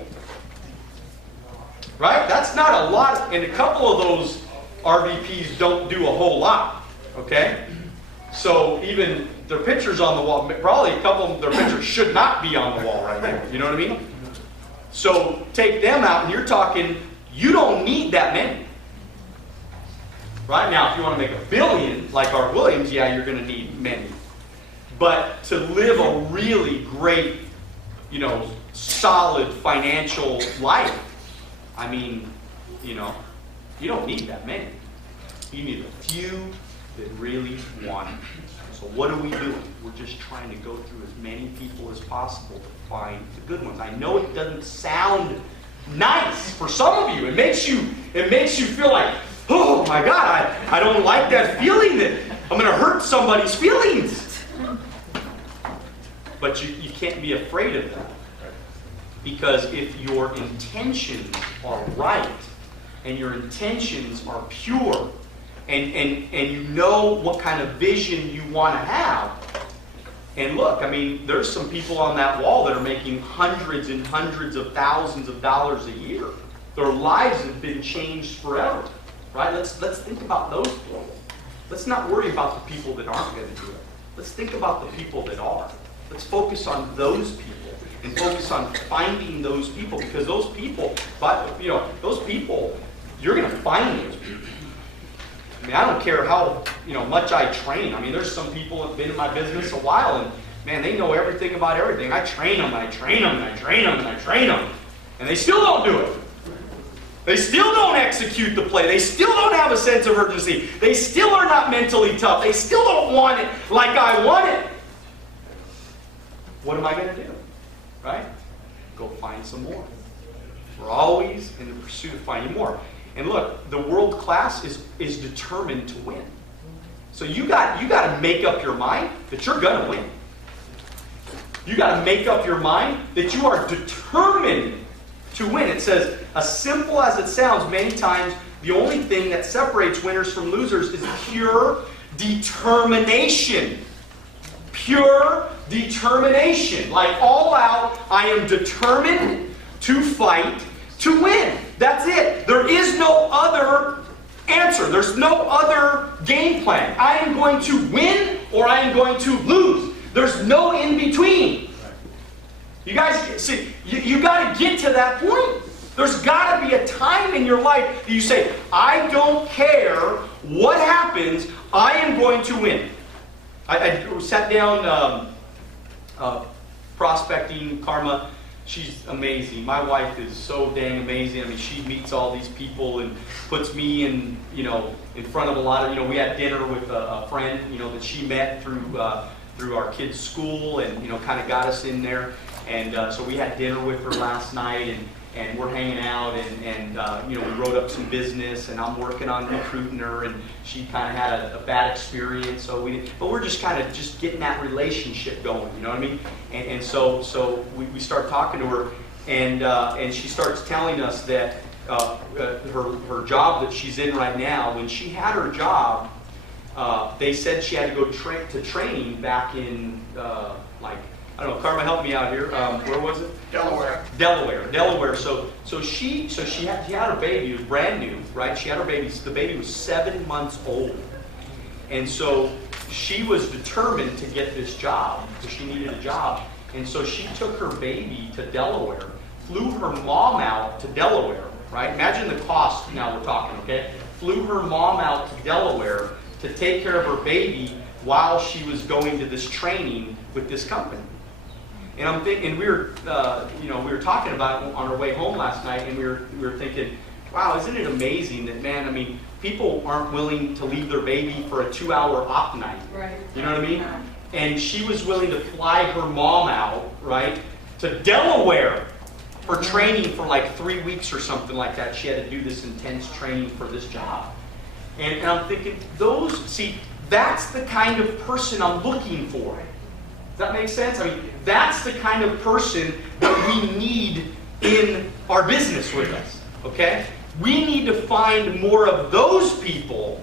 Right? That's not a lot, and a couple of those RVPs don't do a whole lot. Okay? So even their pictures on the wall, probably a couple of their pictures should not be on the wall right there. You know what I mean? So take them out, and you're talking, you don't need that many. Right? Now, if you want to make $1 billion, like our Williams, yeah, you're going to need many. But to live a really great, solid financial life, I mean, you don't need that many. You need a few that really want it. So what are we doing? We're just trying to go through as many people as possible to find the good ones. I know it doesn't sound nice for some of you. It makes you feel like, oh my God, I don't like that feeling that I'm going to hurt somebody's feelings. But you can't be afraid of that. Because if your intentions are right, and your intentions are pure, and you know what kind of vision you want to have, and look, I mean, there's some people on that wall that are making hundreds and hundreds of thousands of dollars a year. Their lives have been changed forever, right? Let's think about those people. Let's not worry about the people that aren't going to do it. Let's think about the people that are. Let's focus on those people. And focus on finding those people, because those people, you're going to find those people. I mean, I don't care how much I train. I mean, there's some people that have been in my business a while, and man, they know everything about everything. I train them, and I train them, and I train them, and I train them, and they still don't do it. They still don't execute the play. They still don't have a sense of urgency. They still are not mentally tough. They still don't want it like I want it. What am I going to do? Right? Go find some more. We're always in the pursuit of finding more. And look, the world class is determined to win. So you got to make up your mind that you're going to win. You got to make up your mind that you are determined to win. It says, as simple as it sounds, many times the only thing that separates winners from losers is pure determination. Pure determination. Like all out, I am determined to fight to win. That's it. There is no other answer. There's no other game plan. I am going to win or I am going to lose. There's no in between. You guys, see, you got to get to that point. There's got to be a time in your life that you say, I don't care what happens, I am going to win. I sat down prospecting Karma. She's amazing. My wife is so dang amazing. I mean, she meets all these people and puts me in front of a lot of, we had dinner with a friend, that she met through our kids' school and, kind of got us in there. And so we had dinner with her last night and we're hanging out and we wrote up some business and I'm working on recruiting her and she kind of had a bad experience, but we're just kind of just getting that relationship going, you know what I mean? And so we start talking to her and she starts telling us that her job that she's in right now, when she had her job, they said she had to go to training back in I don't know, Karma, help me out here. Where was it? Delaware. So she had her baby. It was brand new, right? She had her baby. The baby was 7 months old, and so she was determined to get this job because she needed a job. And so she took her baby to Delaware, flew her mom out to Delaware, right? Imagine the cost. Now we're talking, okay? Flew her mom out to Delaware to take care of her baby while she was going to this training with this company. And I'm thinking, we were talking about it on our way home last night, and we were thinking, wow, isn't it amazing that, man, I mean, people aren't willing to leave their baby for a 2-hour op night. Right. You know what I mean? And she was willing to fly her mom out, right, to Delaware for training for like 3 weeks or something like that. She had to do this intense training for this job. And I'm thinking, that's the kind of person I'm looking for. Does that make sense? I mean, that's the kind of person that we need in our business with us, okay? We need to find more of those people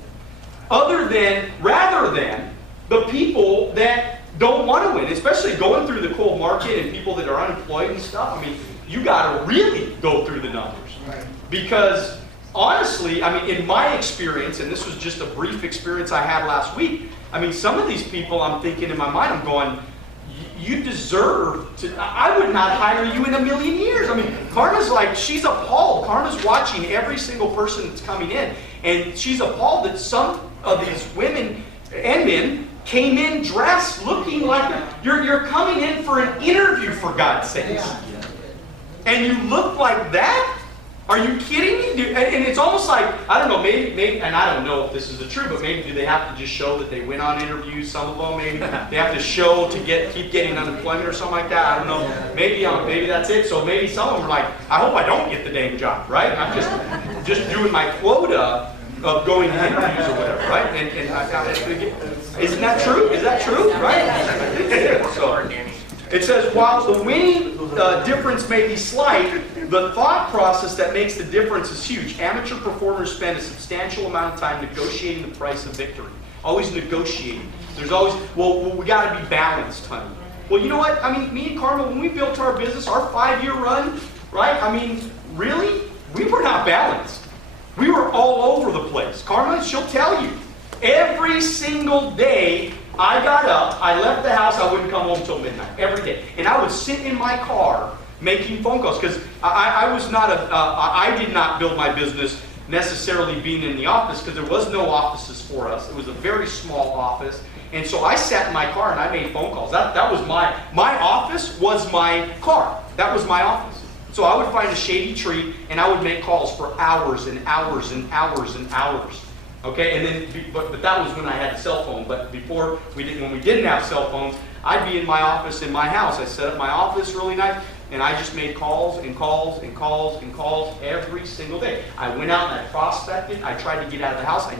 rather than the people that don't want to win, especially going through the cold market and people that are unemployed and stuff. I mean, you got to really go through the numbers. Right. Because honestly, I mean, in my experience, and this was just a brief experience I had last week, I mean, some of these people I'm thinking in my mind, I'm going, you deserve to, I would not hire you in a million years. I mean, Karma's like, she's appalled. Karma's watching every single person that's coming in. And she's appalled that some of these women and men came in dressed looking like you're coming in for an interview, for God's sakes. And you look like that? Are you kidding me? And it's almost like, I don't know, maybe, and I don't know if this is the truth, but maybe do they have to just show that they went on interviews, some of them, maybe they have to show to keep getting unemployment or something like that, I don't know. Maybe that's it. So maybe some of them are like, I hope I don't get the dang job, right? I'm just doing my quota of going to interviews or whatever, right? And isn't that true? Is that true? Right? So, it says, while the winning difference may be slight, the thought process that makes the difference is huge. Amateur performers spend a substantial amount of time negotiating the price of victory. Always negotiating. There's always, well we got to be balanced, honey. Well, you know what? I mean, me and Karma, when we built our business, our 5-year run, right? I mean, really? We were not balanced. We were all over the place. Karma, she'll tell you. Every single day, I got up, I left the house, I wouldn't come home until midnight, every day. And I would sit in my car making phone calls, because I did not build my business necessarily being in the office, because there was no offices for us. It was a very small office. And so I sat in my car and I made phone calls. That was my office was my car. That was my office. So I would find a shady tree and I would make calls for hours and hours and hours and hours. Okay, and then, but that was when I had a cell phone. But before when we didn't have cell phones, I'd be in my office in my house. I set up my office really nice, and I just made calls and calls and calls and calls every single day. I went out and I prospected. I tried to get out of the house. I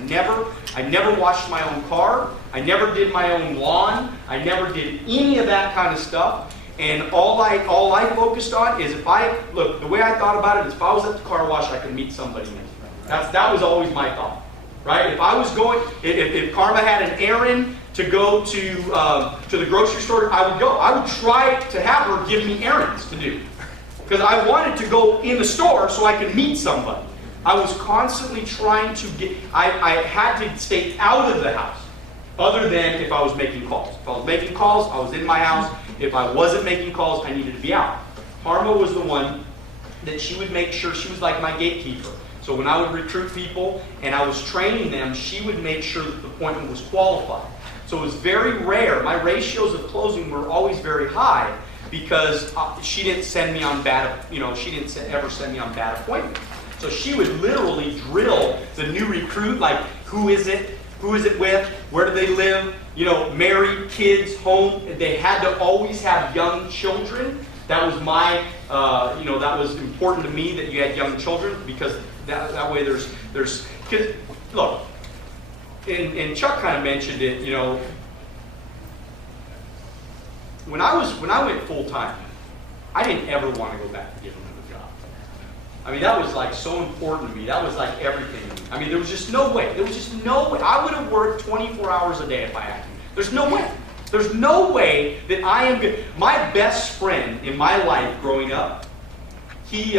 never washed my own car. I never did my own lawn. I never did any of that kind of stuff. And all I focused on is the way I thought about it is if I was at the car wash, I could meet somebody new. That was always my thought. Right? If I was going, if Karma had an errand to go to the grocery store, I would go. I would try to have her give me errands to do. Because I wanted to go in the store so I could meet somebody. I was constantly trying to I had to stay out of the house. Other than if I was making calls. If I was making calls, I was in my house. If I wasn't making calls, I needed to be out. Karma was the one that she would make sure, she was like my gatekeeper. So when I would recruit people and I was training them, she would make sure that the appointment was qualified. So it was very rare. My ratios of closing were always very high because she didn't send me on she didn't ever send me on bad appointments. So she would literally drill the new recruit, like, who is it? Who is it with? Where do they live? Married, kids, home. They had to always have young children. That was my, that was important to me that you had young children because that way there's, cause, look, and Chuck kind of mentioned it, when I went full time, I didn't ever want to go back to giving them a job. I mean, that was like so important to me. That was like everything to me. I mean, there was just no way. There was just no way. I would have worked 24 hours a day if I had to. There's no way. There's no way that I am good. My best friend in my life growing up, he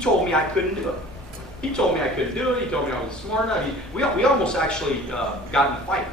told me I couldn't do it. He told me I couldn't do it. He told me I wasn't smart enough. We almost actually got in a fight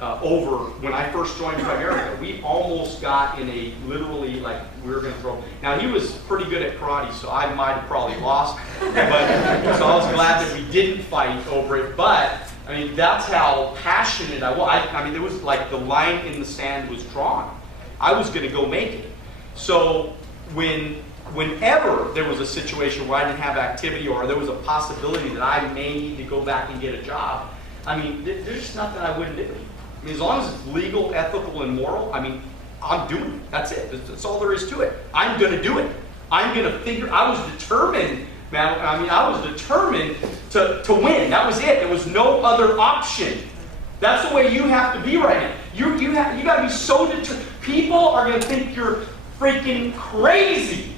over when I first joined Primerica. We almost got in a literally like we were going to throw. Now he was pretty good at karate, so I might have probably lost. But so I was glad that we didn't fight over it. But I mean, that's how passionate I was. I mean, it was like the line in the sand was drawn. I was going to go make it. So whenever there was a situation where I didn't have activity or there was a possibility that I may need to go back and get a job, I mean, there's just nothing I wouldn't do. I mean, as long as it's legal, ethical, and moral, I mean, I'm doing it. That's it. That's all there is to it. I'm going to do it. I'm going to I was determined, man. I mean, I was determined to win. That was it. There was no other option. That's the way you have to be right now. You got to be so determined. People are going to think you're freaking crazy.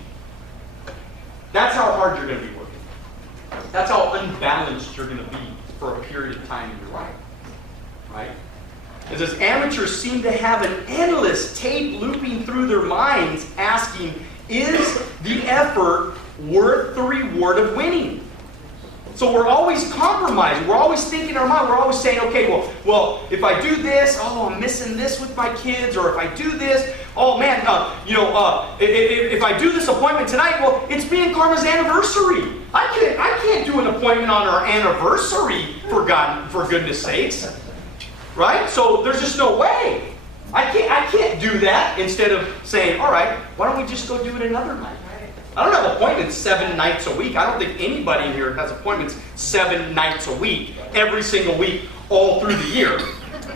That's how hard you're going to be working. That's how unbalanced you're going to be for a period of time in your life. Right? It says, amateurs seem to have an endless tape looping through their minds asking, is the effort worth the reward of winning? So we're always compromising. We're always thinking in our mind. We're always saying, okay, well, if I do this, oh, I'm missing this with my kids. Or if I do this, oh man, if I do this appointment tonight, well, it's me and Karma's anniversary. I can't do an appointment on our anniversary, for goodness sakes. Right? So there's just no way. I can't do that instead of saying, all right, why don't we just go do it another night? I don't have appointments 7 nights a week. I don't think anybody here has appointments 7 nights a week, every single week, all through the year.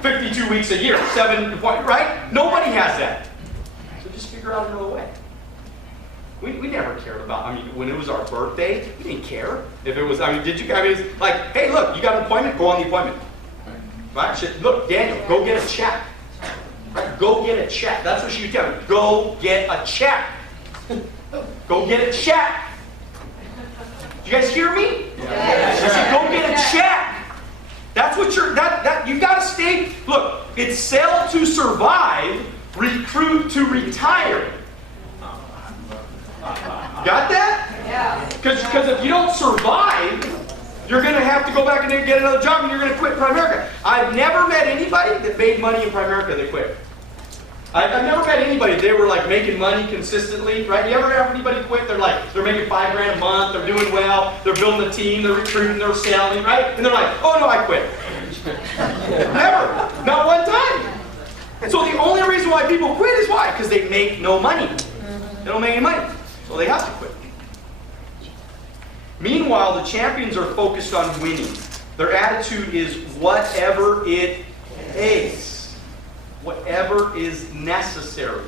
52 weeks a year, 7 appointments, right? Nobody has that. So just figure out another way. We never cared about, when it was our birthday, we didn't care. If it was, it's like, hey, look, you got an appointment, go on the appointment. Right? Look, Daniel, go get a check. Right? Go get a check. That's what she would tell me. Go get a check. Go get a check. Do you guys hear me? Yeah. She said, go get a check. That's what you got to stay. Look, it's sell to survive, recruit to retire. Got that? Yeah. Because if you don't survive, you're going to have to go back and get another job and you're going to quit Primerica. I've never met anybody that made money in Primerica that quit. I've never met anybody, they were like making money consistently, right? You ever have anybody quit? They're making $5 grand a month, they're doing well, they're building a team, they're recruiting, they're selling, right? And they're like, oh no, I quit. Never. Not one time. And so the only reason why people quit is why? Because they make no money. They don't make any money. So they have to quit. Meanwhile, the champions are focused on winning. Their attitude is whatever it takes. Whatever is necessary.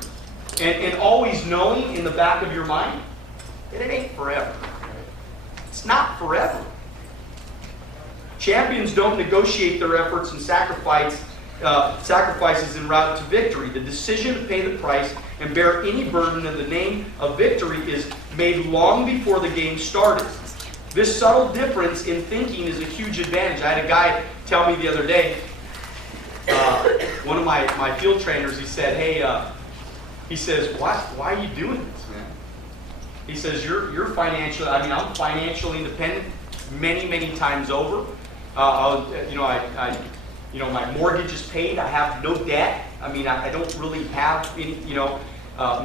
And always knowing in the back of your mind that it ain't forever. It's not forever. Champions don't negotiate their efforts and sacrifices en route to victory. The decision to pay the price and bear any burden in the name of victory is made long before the game started. This subtle difference in thinking is a huge advantage. I had a guy tell me the other day, one of my field trainers, he said, hey, he says, why are you doing this, man? He says, you're financially, I'm financially independent many times over. My mortgage is paid. I have no debt. I don't really have any,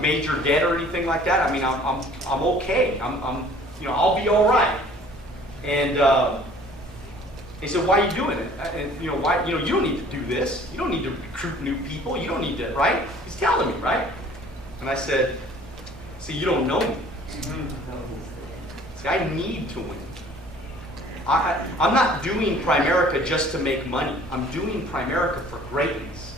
major debt or anything like that. I'm okay. I'll be all right. And he said, why are you doing it? And why? You don't need to do this. You don't need to recruit new people. You don't need to, right? He's telling me, right? And I said, see, you don't know me. See, I need to win. I'm not doing Primerica just to make money. I'm doing Primerica for greatness.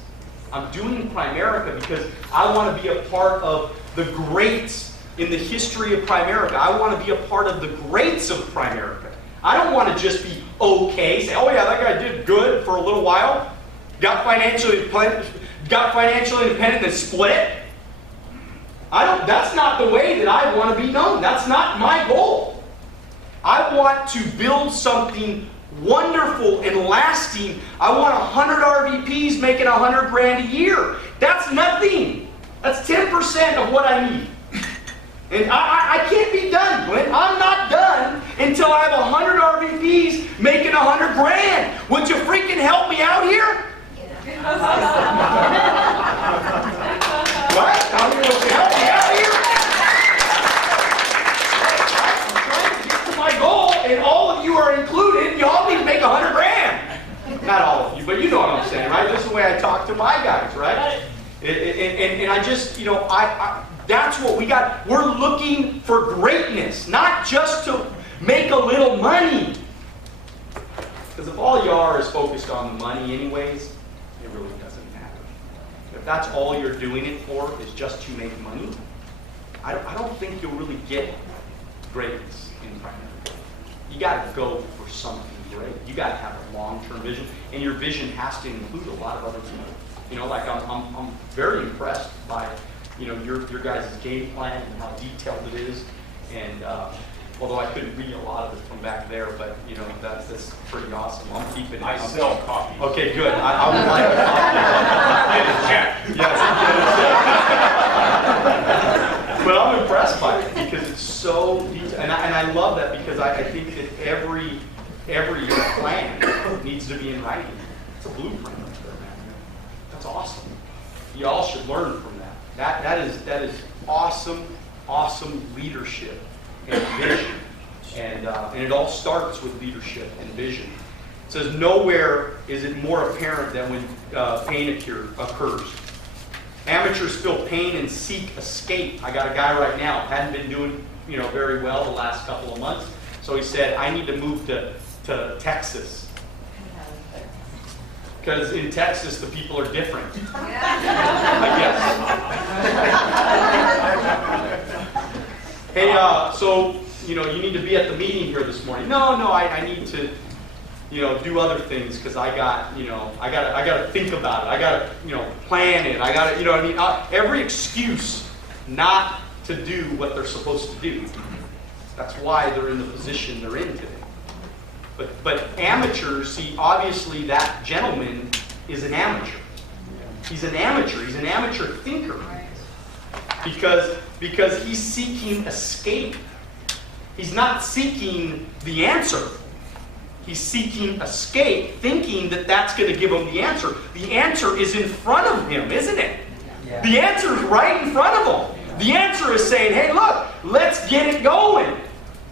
I'm doing Primerica because I want to be a part of the greats in the history of Primerica. I want to be a part of the greats of Primerica. I don't want to just be okay, say, oh yeah, that guy did good for a little while, got financially independent, then split. That's not the way that I want to be known. That's not my goal. I want to build something wonderful and lasting. I want 100 RVPs making 100 grand a year. That's nothing. That's 10% of what I need. And I can't be done, Glenn. I'm not done until I have 100 RVPs making 100 grand. Would you freaking help me out here? Right? How many would you help me out here? I'm trying to get to my goal, and all of you are included. You all need to make 100 grand. Not all of you, but you know what I'm saying, right? This is the way I talk to my guys, right? And I just, that's what we got. We're looking for greatness, not just to make a little money. Because if all you are is focused on the money anyways, it really doesn't matter. If that's all you're doing it for is just to make money, I don't think you'll really get greatness in Primerica. You got to go for something great. You got to have a long-term vision, and your vision has to include a lot of other people. You know, like I'm very impressed by, you know, your guys' game plan and how detailed it is. And although I couldn't read a lot of it from back there, but you know, that's pretty awesome. I'm keeping it. I sell coffee. Okay, good. I would like a copy. Get a check. Yes, but I'm impressed by it because it's so detailed, and I love that because I think that every plan needs to be in writing. It's a blueprint right there, man. That's awesome. You all should learn from that. That is awesome leadership and vision, and it all starts with leadership and vision. It says nowhere is it more apparent than when pain occurs. Amateurs feel pain and seek escape. I got a guy right now, hadn't been doing very well the last couple of months, so he said, I need to move to Texas. Because in Texas, the people are different. I guess. Hey, so, you need to be at the meeting here this morning. No, I need to, do other things because I got to think about it. I got to, plan it. I got to, every excuse not to do what they're supposed to do. That's why they're in the position they're in today. But amateurs, see, obviously that gentleman is an amateur. He's an amateur. He's an amateur thinker. Because he's seeking escape. He's not seeking the answer. He's seeking escape, thinking that that's going to give him the answer. The answer is in front of him, isn't it? Yeah. The answer is right in front of him. The answer is saying, hey, look, let's get it going.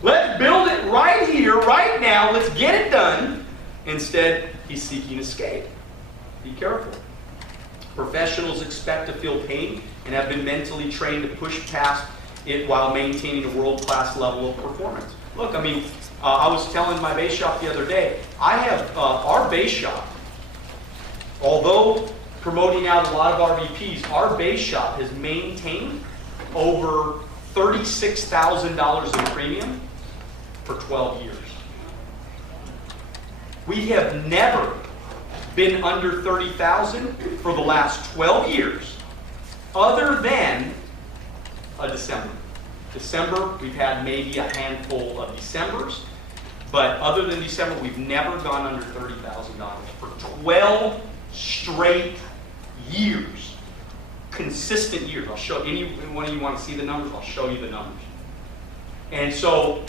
Let's build it right here, right now. Let's get it done. Instead, he's seeking escape. Be careful. Professionals expect to feel pain and have been mentally trained to push past it while maintaining a world-class level of performance. Look, I mean, I was telling my bass shop the other day, I have our bass shop, although promoting out a lot of RVPs, our bass shop has maintained over $36,000 in premium for 12 years. We have never been under 30,000 for the last 12 years, other than a December. December, we've had maybe a handful of Decembers, but other than December, we've never gone under $30,000 for 12 straight years. Consistent years. I'll show any one of you want to see the numbers. I'll show you the numbers. And so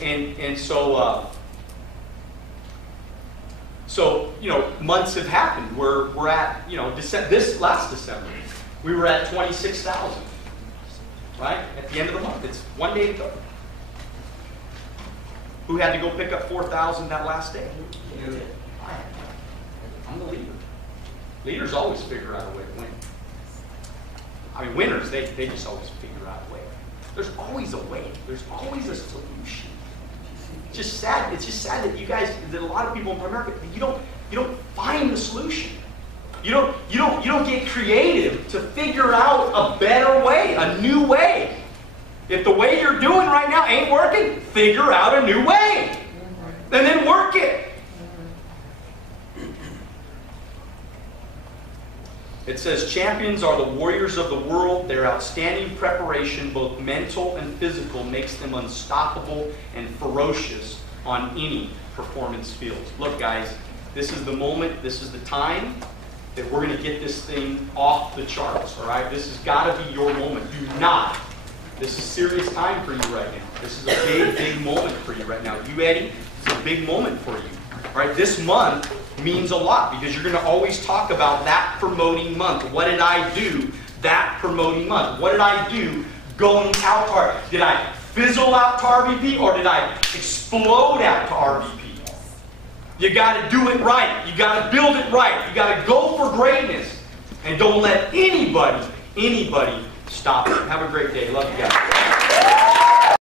months have happened where we're at this last December we were at 26,000. Right at the end of the month, it's one day to go. Who had to go pick up 4,000 that last day? You. I'm the leader. Leaders always figure out a way to win. I mean, winners, they just always figure out a way. There's always a way. There's always a solution. It's just sad. It's just sad that that a lot of people in America, you don't find the solution. You don't get creative to figure out a better way, a new way. If the way you're doing right now ain't working, figure out a new way. And then work it. It says, champions are the warriors of the world. Their outstanding preparation, both mental and physical, makes them unstoppable and ferocious on any performance field. Look, guys, this is the moment, this is the time that we're going to get this thing off the charts, all right? This has got to be your moment. Do not. This is serious time for you right now. This is a big, big moment for you right now. You, Eddie, it's a big moment for you. All right? This month means a lot because you're going to always talk about that promoting month. What did I do that promoting month? What did I do going out to RVP? Did I fizzle out to RVP or did I explode out to RVP? You got to do it right. You got to build it right. You got to go for greatness. And don't let anybody stop it. Have a great day. Love you guys.